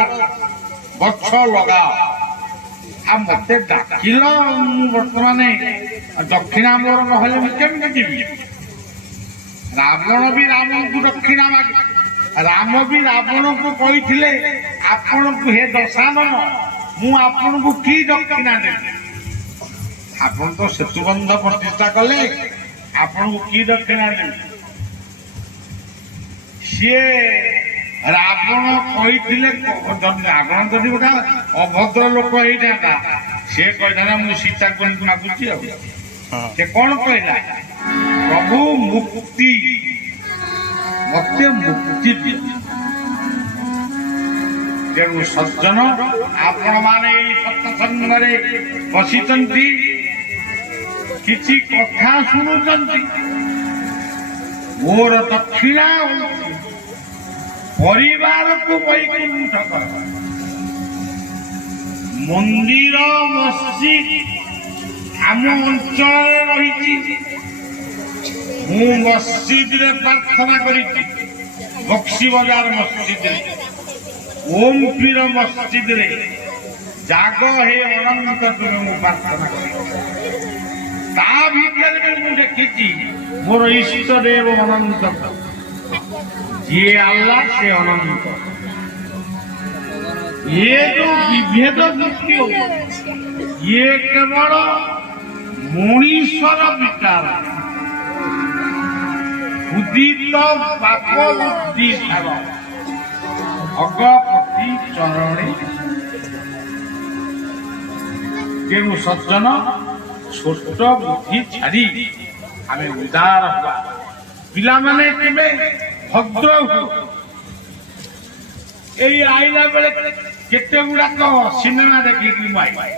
ଗଛ ଲଗାଅ। ଆଉ ମତେ ଡାକିଲ, ମୁଁ ବର୍ତ୍ତମାନ ଦକ୍ଷିଣା ମୋର ନହେଲେ ମୁଁ କେମିତି ଯିବି? ରାବଣ ବି ରାମଙ୍କୁ ଦକ୍ଷିଣା ମାଗି, ରାମ ବି ରାବଣକୁ କହିଥିଲେ ଆପଣଙ୍କୁ ହେ ଦଶାନନ ମୁଁ ଆପଣଙ୍କୁ କି ଦକ୍ଷିଣା ଦେବି? ଆପଣ ତ ସେତୁବନ୍ଧ ପ୍ରତିଷ୍ଠା କଲେ, ଆପଣଙ୍କୁ କି ଦକ୍ଷିଣା ଦେବି? ସିଏ ରାବଣ କହିଥିଲେ, ରାବଣ ଯଦି ଗୋଟେ ଅଭଦ୍ର ଲୋକ ହେଇଥାନ୍ତା ସିଏ କହିଥାନ୍ତା ମୁଁ ସୀତାକୁ ମାଗୁଛି। ଆଉ ସେ କଣ କହିଲା? ପ୍ରଭୁ ମୁକ୍ତି, ମତେ ମୁକ୍ତି ଦିଅ। ତେଣୁ ସଜ୍ଜନ, ଆପଣମାନେ ଏଇ ସତ୍ସଙ୍ଗରେ ବସିଛନ୍ତି, କିଛି କଥା ଶୁଣୁଛନ୍ତି, ମୋର ଦକ୍ଷିଣା ପରିବାରକୁ ବୈକୁଣ୍ଠ କର। ମନ୍ଦିର ମସଜିଦ ଆମ ଅଞ୍ଚଳରେ ରହିଛି, ମୁଁ ମସଜିଦରେ ପ୍ରାର୍ଥନା କରିଛି। ବକ୍ସି ବଜାର ମସଜିଦରେ, ଓମ୍ ପୀର ମସଜିଦରେ, ଜାଗ ହେ ଅନନ୍ତ ତୁମେ ମୁଁ ପ୍ରାର୍ଥନା କରିଛି। ତା ଭିତରେ ମୁଁ ଦେଖିଛି ମୋର ଇଷ୍ଟ ଦେବ ଅନନ୍ତ, ଯିଏ ଆଲ୍ଲାହ ସେ ଅନନ୍ତ। ଇଏ ଯୋଉ ବିଭେଦ ସୃଷ୍ଟି ହଉଛି, ଇଏ କେବଳ ମଣିଷର ବିଚାର, ଉଦିତ ପାପ ବୁଦ୍ଧି ସାର ଭଗପତି ଚରଣେ। ତେଣୁ ସଜ୍ଜନ, ଛୋଟ ବୁଦ୍ଧି ଛାଡ଼ି ଆମେ ଉଦାର ହେବା। ପିଲାମାନେ କେବେ ଭଦ୍ର ହୁଅ। ଏଇ ଆଇଲା ବେଳେ କେତେ ଗୁଡାକ ସିନେମା ଦେଖିକି ମୁଁ ଆଇଲି,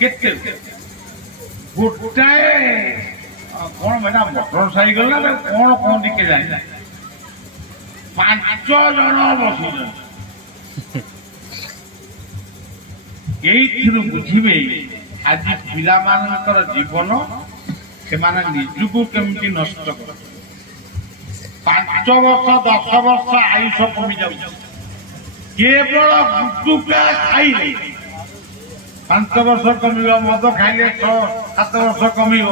କେତେ ଗୋଟାଏ କଣ ମ୍ୟାଡାମ ମୋଟର ସାଇକେଲ ନା କଣ କହନ୍ତି କେଜାଣି, 5 ଜଣ ବସିଛନ୍ତି। ଏଇଥିରୁ ବୁଝିବେ ଆଜି ପିଲାମାନଙ୍କର ଜୀବନ ସେମାନେ ନିଜକୁ କେମିତି ନଷ୍ଟ କର। 5 ବର୍ଷ 10 ବର୍ଷ ଆୟୁଷ କମି ଯାଉଛି, କେବଳ ଗୁଟୁକା ଖାଇଲେ 5 ବର୍ଷ କମିବ, ମଦ ଖାଇଲେ 6-7 ବର୍ଷ କମିବ।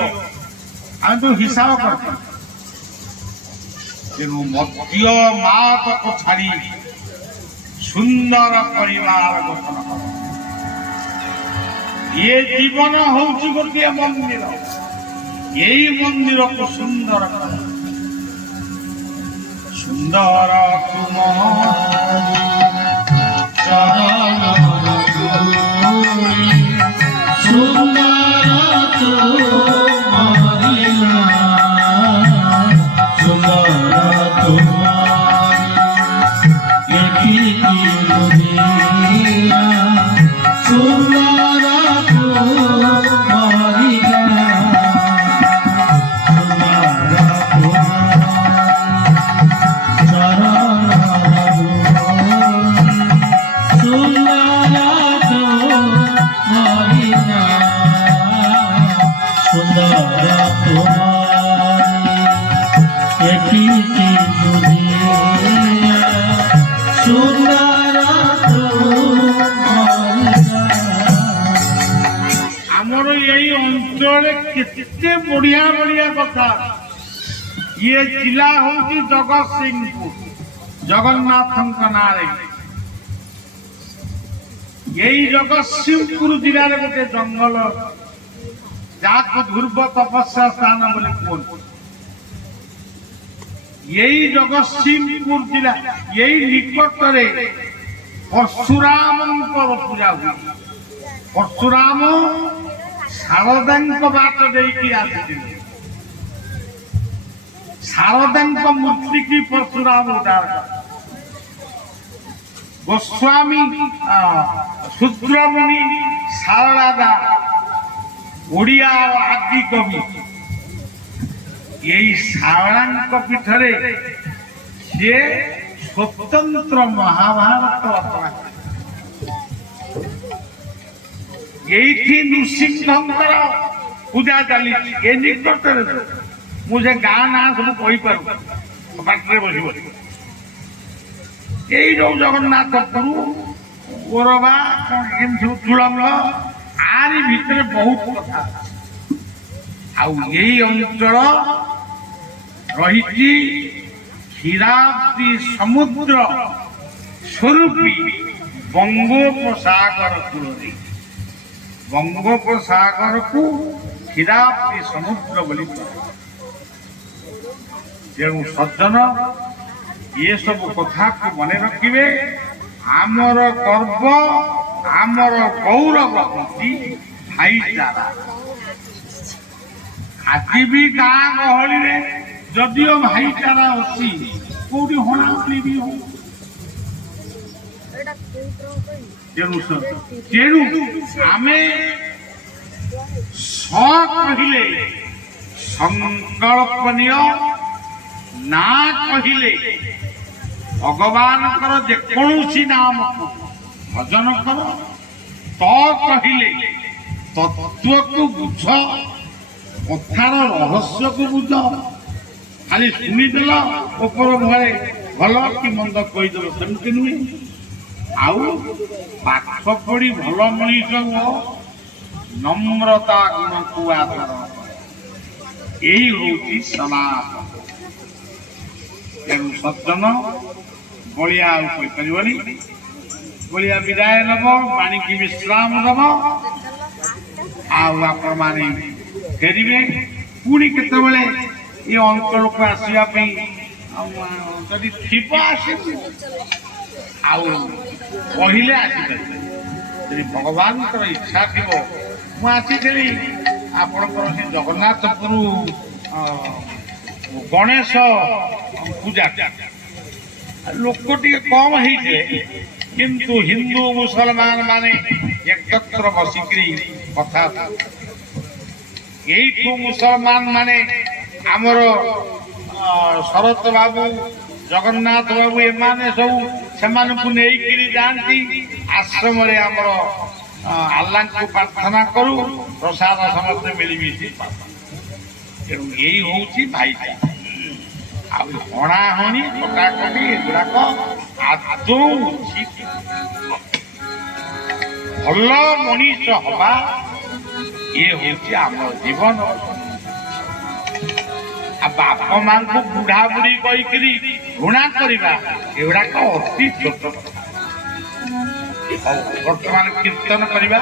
ଆମେ ତ ହିସାବ କରୁଛୁ। ତେଣୁ ମଦ୍ୟ ମାତକୁ ଛାଡ଼ି ସୁନ୍ଦର ପରିବାର ଗଠନ କର। ଏ ଜୀବନ ହଉଛି ଗୋଟିଏ ମନ୍ଦିର, ଏଇ ମନ୍ଦିରକୁ ସୁନ୍ଦର କର। ସୁନ୍ଦର ତୁମ ଚରଣ ସୁନ୍ଦର ତୁମରି ନାମ, ସୁନ୍ଦର ତୁମରି ଦୁନିଆ, ସୁନ୍ଦର ତୁମରି ନାମ, ସୁନ୍ଦର ତୁମରି ଚରଣ ଆମର ଏଇ ଅଞ୍ଚଳରେ କେତେ ବଢିଆ ବଢିଆ କଥା। ଇଏ ଜିଲ୍ଲା ହଉଛି ଜଗତସିଂହପୁର, ଜଗନ୍ନାଥଙ୍କ ନାଁରେ। ଏଇ ଜଗତସିଂହପୁର ଜିଲ୍ଲାରେ ଗୋଟେ ଜଙ୍ଗଲ, ଯାହାକୁ ଧ୍ରୁବ ତପସ୍ୟା ସ୍ଥାନ ବୋଲି କୁହନ୍ତି। ଏଇ ଜଗତସିଂହପୁର ଜିଲ୍ଲା, ଏଇ ନିକଟରେ ପରଶୁରାମଙ୍କର ପୂଜା ହୁଏ। ପରଶୁରାମ ଶାରଦାଙ୍କ ବାଟ ଦେଇକି ଆସିଥିଲେ। ଶାରଦାଙ୍କ ମୂର୍ତ୍ତି କି ପରଶୁରାମ ଉଦ୍ଧାର କଲେ। ଗୋସ୍ୱାମୀ ଶୂଦ୍ରମୁନି ଶାରଳା ଦାସ ଓଡ଼ିଆ ଆଦି କବି ଏଇ ଶାରଳାଙ୍କ ପୀଠରେ ସିଏ ସ୍ୱତନ୍ତ୍ର ମହାଭାରତ ରଚନା କଲେ। ଏଇଠି ନୃସିଂହଙ୍କର ପୂଜା ଚାଲିଛି ଏ ନିକଟରେ। ମୁଁ ସେ ଗାଁ ନାଁ ସବୁ କହିପାରୁ ପାଟିରେ ବସି ବସି। ଏଇ ଯୋଉ ଜଗନ୍ନାଥପୁର ওরবা এমনি ସବୁ ତୁଳମୂଳ ଆରି ଭିତରେ ବହୁତ କଥା ଆଉ ଏଇ ଅଞ୍ଚଳ ରହିଛି କ୍ଷୀରାବ୍ଦି ସମୁଦ୍ର ସ୍ୱରୂପୀ ବଙ୍ଗୋପସାଗର କୂଳରେ ବଙ୍ଗୋପସାଗରକୁ କ୍ଷୀରାବ୍ଦି ସମୁଦ୍ର ବୋଲି ତେଣୁ ସଜ୍ଜନ ଏସବୁ କଥାକୁ ମନେ ରଖିବେ। ଆମର ଗର୍ବ ଆମର ଗୌରବ ହେଉଛି ଭାଇଚାରା। ଆଜି ବି ଗାଁ ଗହଳିରେ ଯଦିଓ ଭାଇଚାରା ଅଛି କୋଉଠି ହଣାହଣି ବି ହଉ। ତେଣୁ ଆମେ କହିଲେ ସଂକଳ୍ପନୀୟ ନା କହିଲେ ଭଗବାନଙ୍କର ଯେକୌଣସି ନାମକୁ ଭଜନ କର, ତ କହିଲେ ତତ୍ଵକୁ ବୁଝ, କଥାର ରହସ୍ୟକୁ ବୁଝ। ଖାଲି ଶୁଣିଦେଲ ଉପର ଘରେ ଭଲ କି ମନ୍ଦ କହିଦେଲ ସେମିତି ନୁହେଁ। ଆଉ ପାଠ ପଢି ଭଲ ମଣିଷ ହୁଅ, ନମ୍ରତା ଗୁଣକୁ ଆଦର, ଏଇ ହଉଛି ସନାତନ। ତେଣୁ ସଜ୍ଜନ ବଳିଆ ଆଉ କହିପାରିବନି, ବଳିଆ ବିଦାୟ ନେବ, ପାଣିକି ବିଶ୍ରାମ ଦେବ, ଆଉ ଆପଣମାନେ ଫେରିବେ। ପୁଣି କେତେବେଳେ ଏ ଅଞ୍ଚଳକୁ ଆସିବା ପାଇଁ ଯଦି ଥିବ ଆସିବେ, ଆଉ କହିଲେ ଆସିପାରିବେ। ଯଦି ଭଗବାନଙ୍କର ଇଚ୍ଛା ଥିବ, ମୁଁ ଆସିଥିଲି ଆପଣଙ୍କର ସେ ଜଗନ୍ନାଥପୁର ଗଣେଶ ପୂଜା ଲୋକ ଟିକେ କମ ହେଇଥିଲେ, କିନ୍ତୁ ହିନ୍ଦୁ ମୁସଲମାନ ମାନେ ଏକତ୍ର ବସିକିରି କଥା। ଏଇଠୁ ମୁସଲମାନ ମାନେ ଆମର ଶରତ ବାବୁ, ଜଗନ୍ନାଥ ବାବୁ, ଏମାନେ ସବୁ ସେମାନଙ୍କୁ ନେଇକିରି ଯାଆନ୍ତି ଆଶ୍ରମରେ। ଆମର ଆଲ୍ଲାଙ୍କୁ ପ୍ରାର୍ଥନା କରୁ, ପ୍ରସାଦ ସମସ୍ତେ ମିଳିମିଶି। ତେଣୁ ଏଇ ହଉଛି ଭାଇଚାରା। ଆଉ ହଣାହଣି କଟାକଟି ଏଗୁଡାକ ଆଦୌ ଉଚିତ। ଭଲ ମଣିଷ ହବା ଇଏ ହଉଛି ଆମ ଜୀବନ। ଆଉ ବାପ ମାଙ୍କୁ ବୁଢା ବୁଢୀ କହିକିରି ଘୃଣା କରିବା ଏଗୁଡାକ ଅତି ଛୋଟ କଥା। ବର୍ତ୍ତମାନ କୀର୍ତ୍ତନ କରିବା।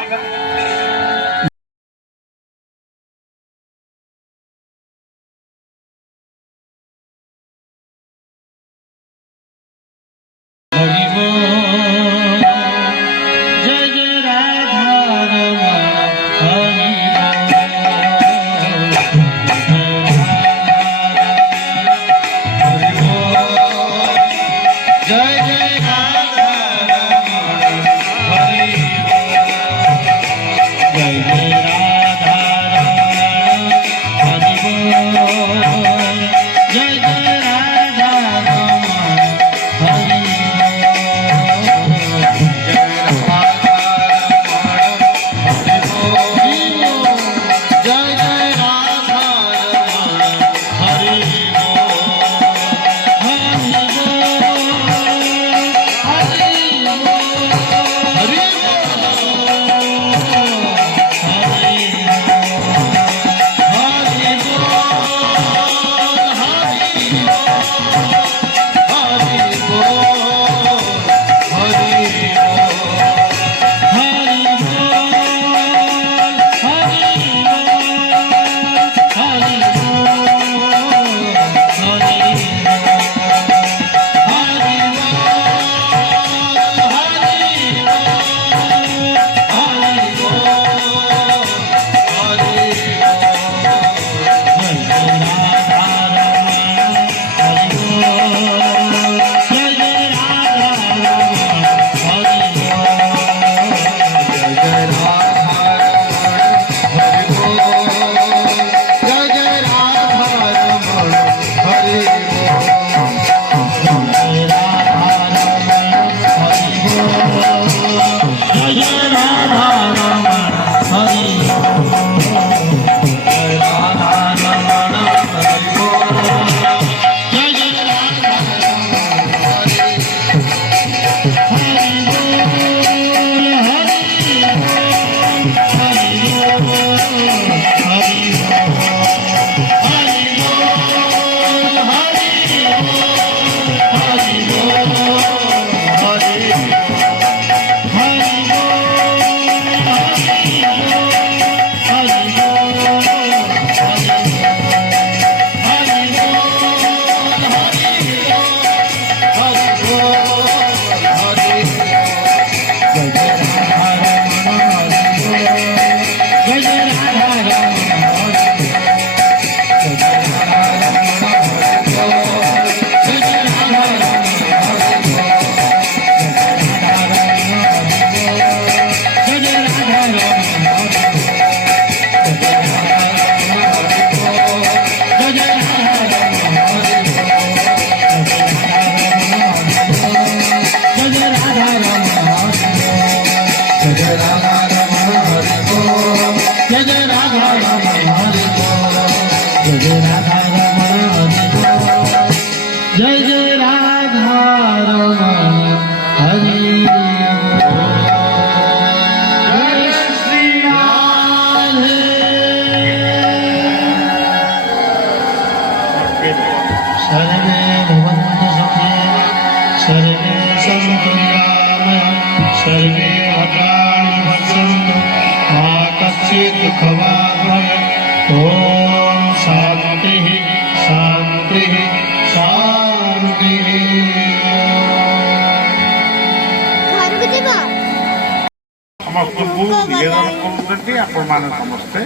ସମସ୍ତଙ୍କୁ ନିବେଦନ କରୁଛନ୍ତି ଆପଣମାନେ ସମସ୍ତେ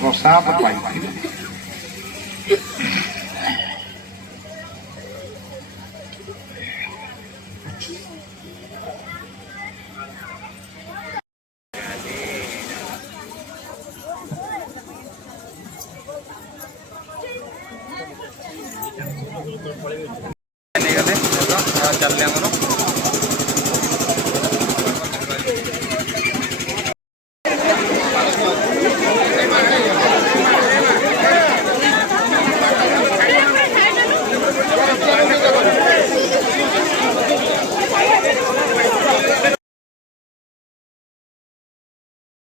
ପ୍ରସାଦ ପାଇଥିବେ। ନେଇଗଲେ ଚାଲିଲେ ଆମର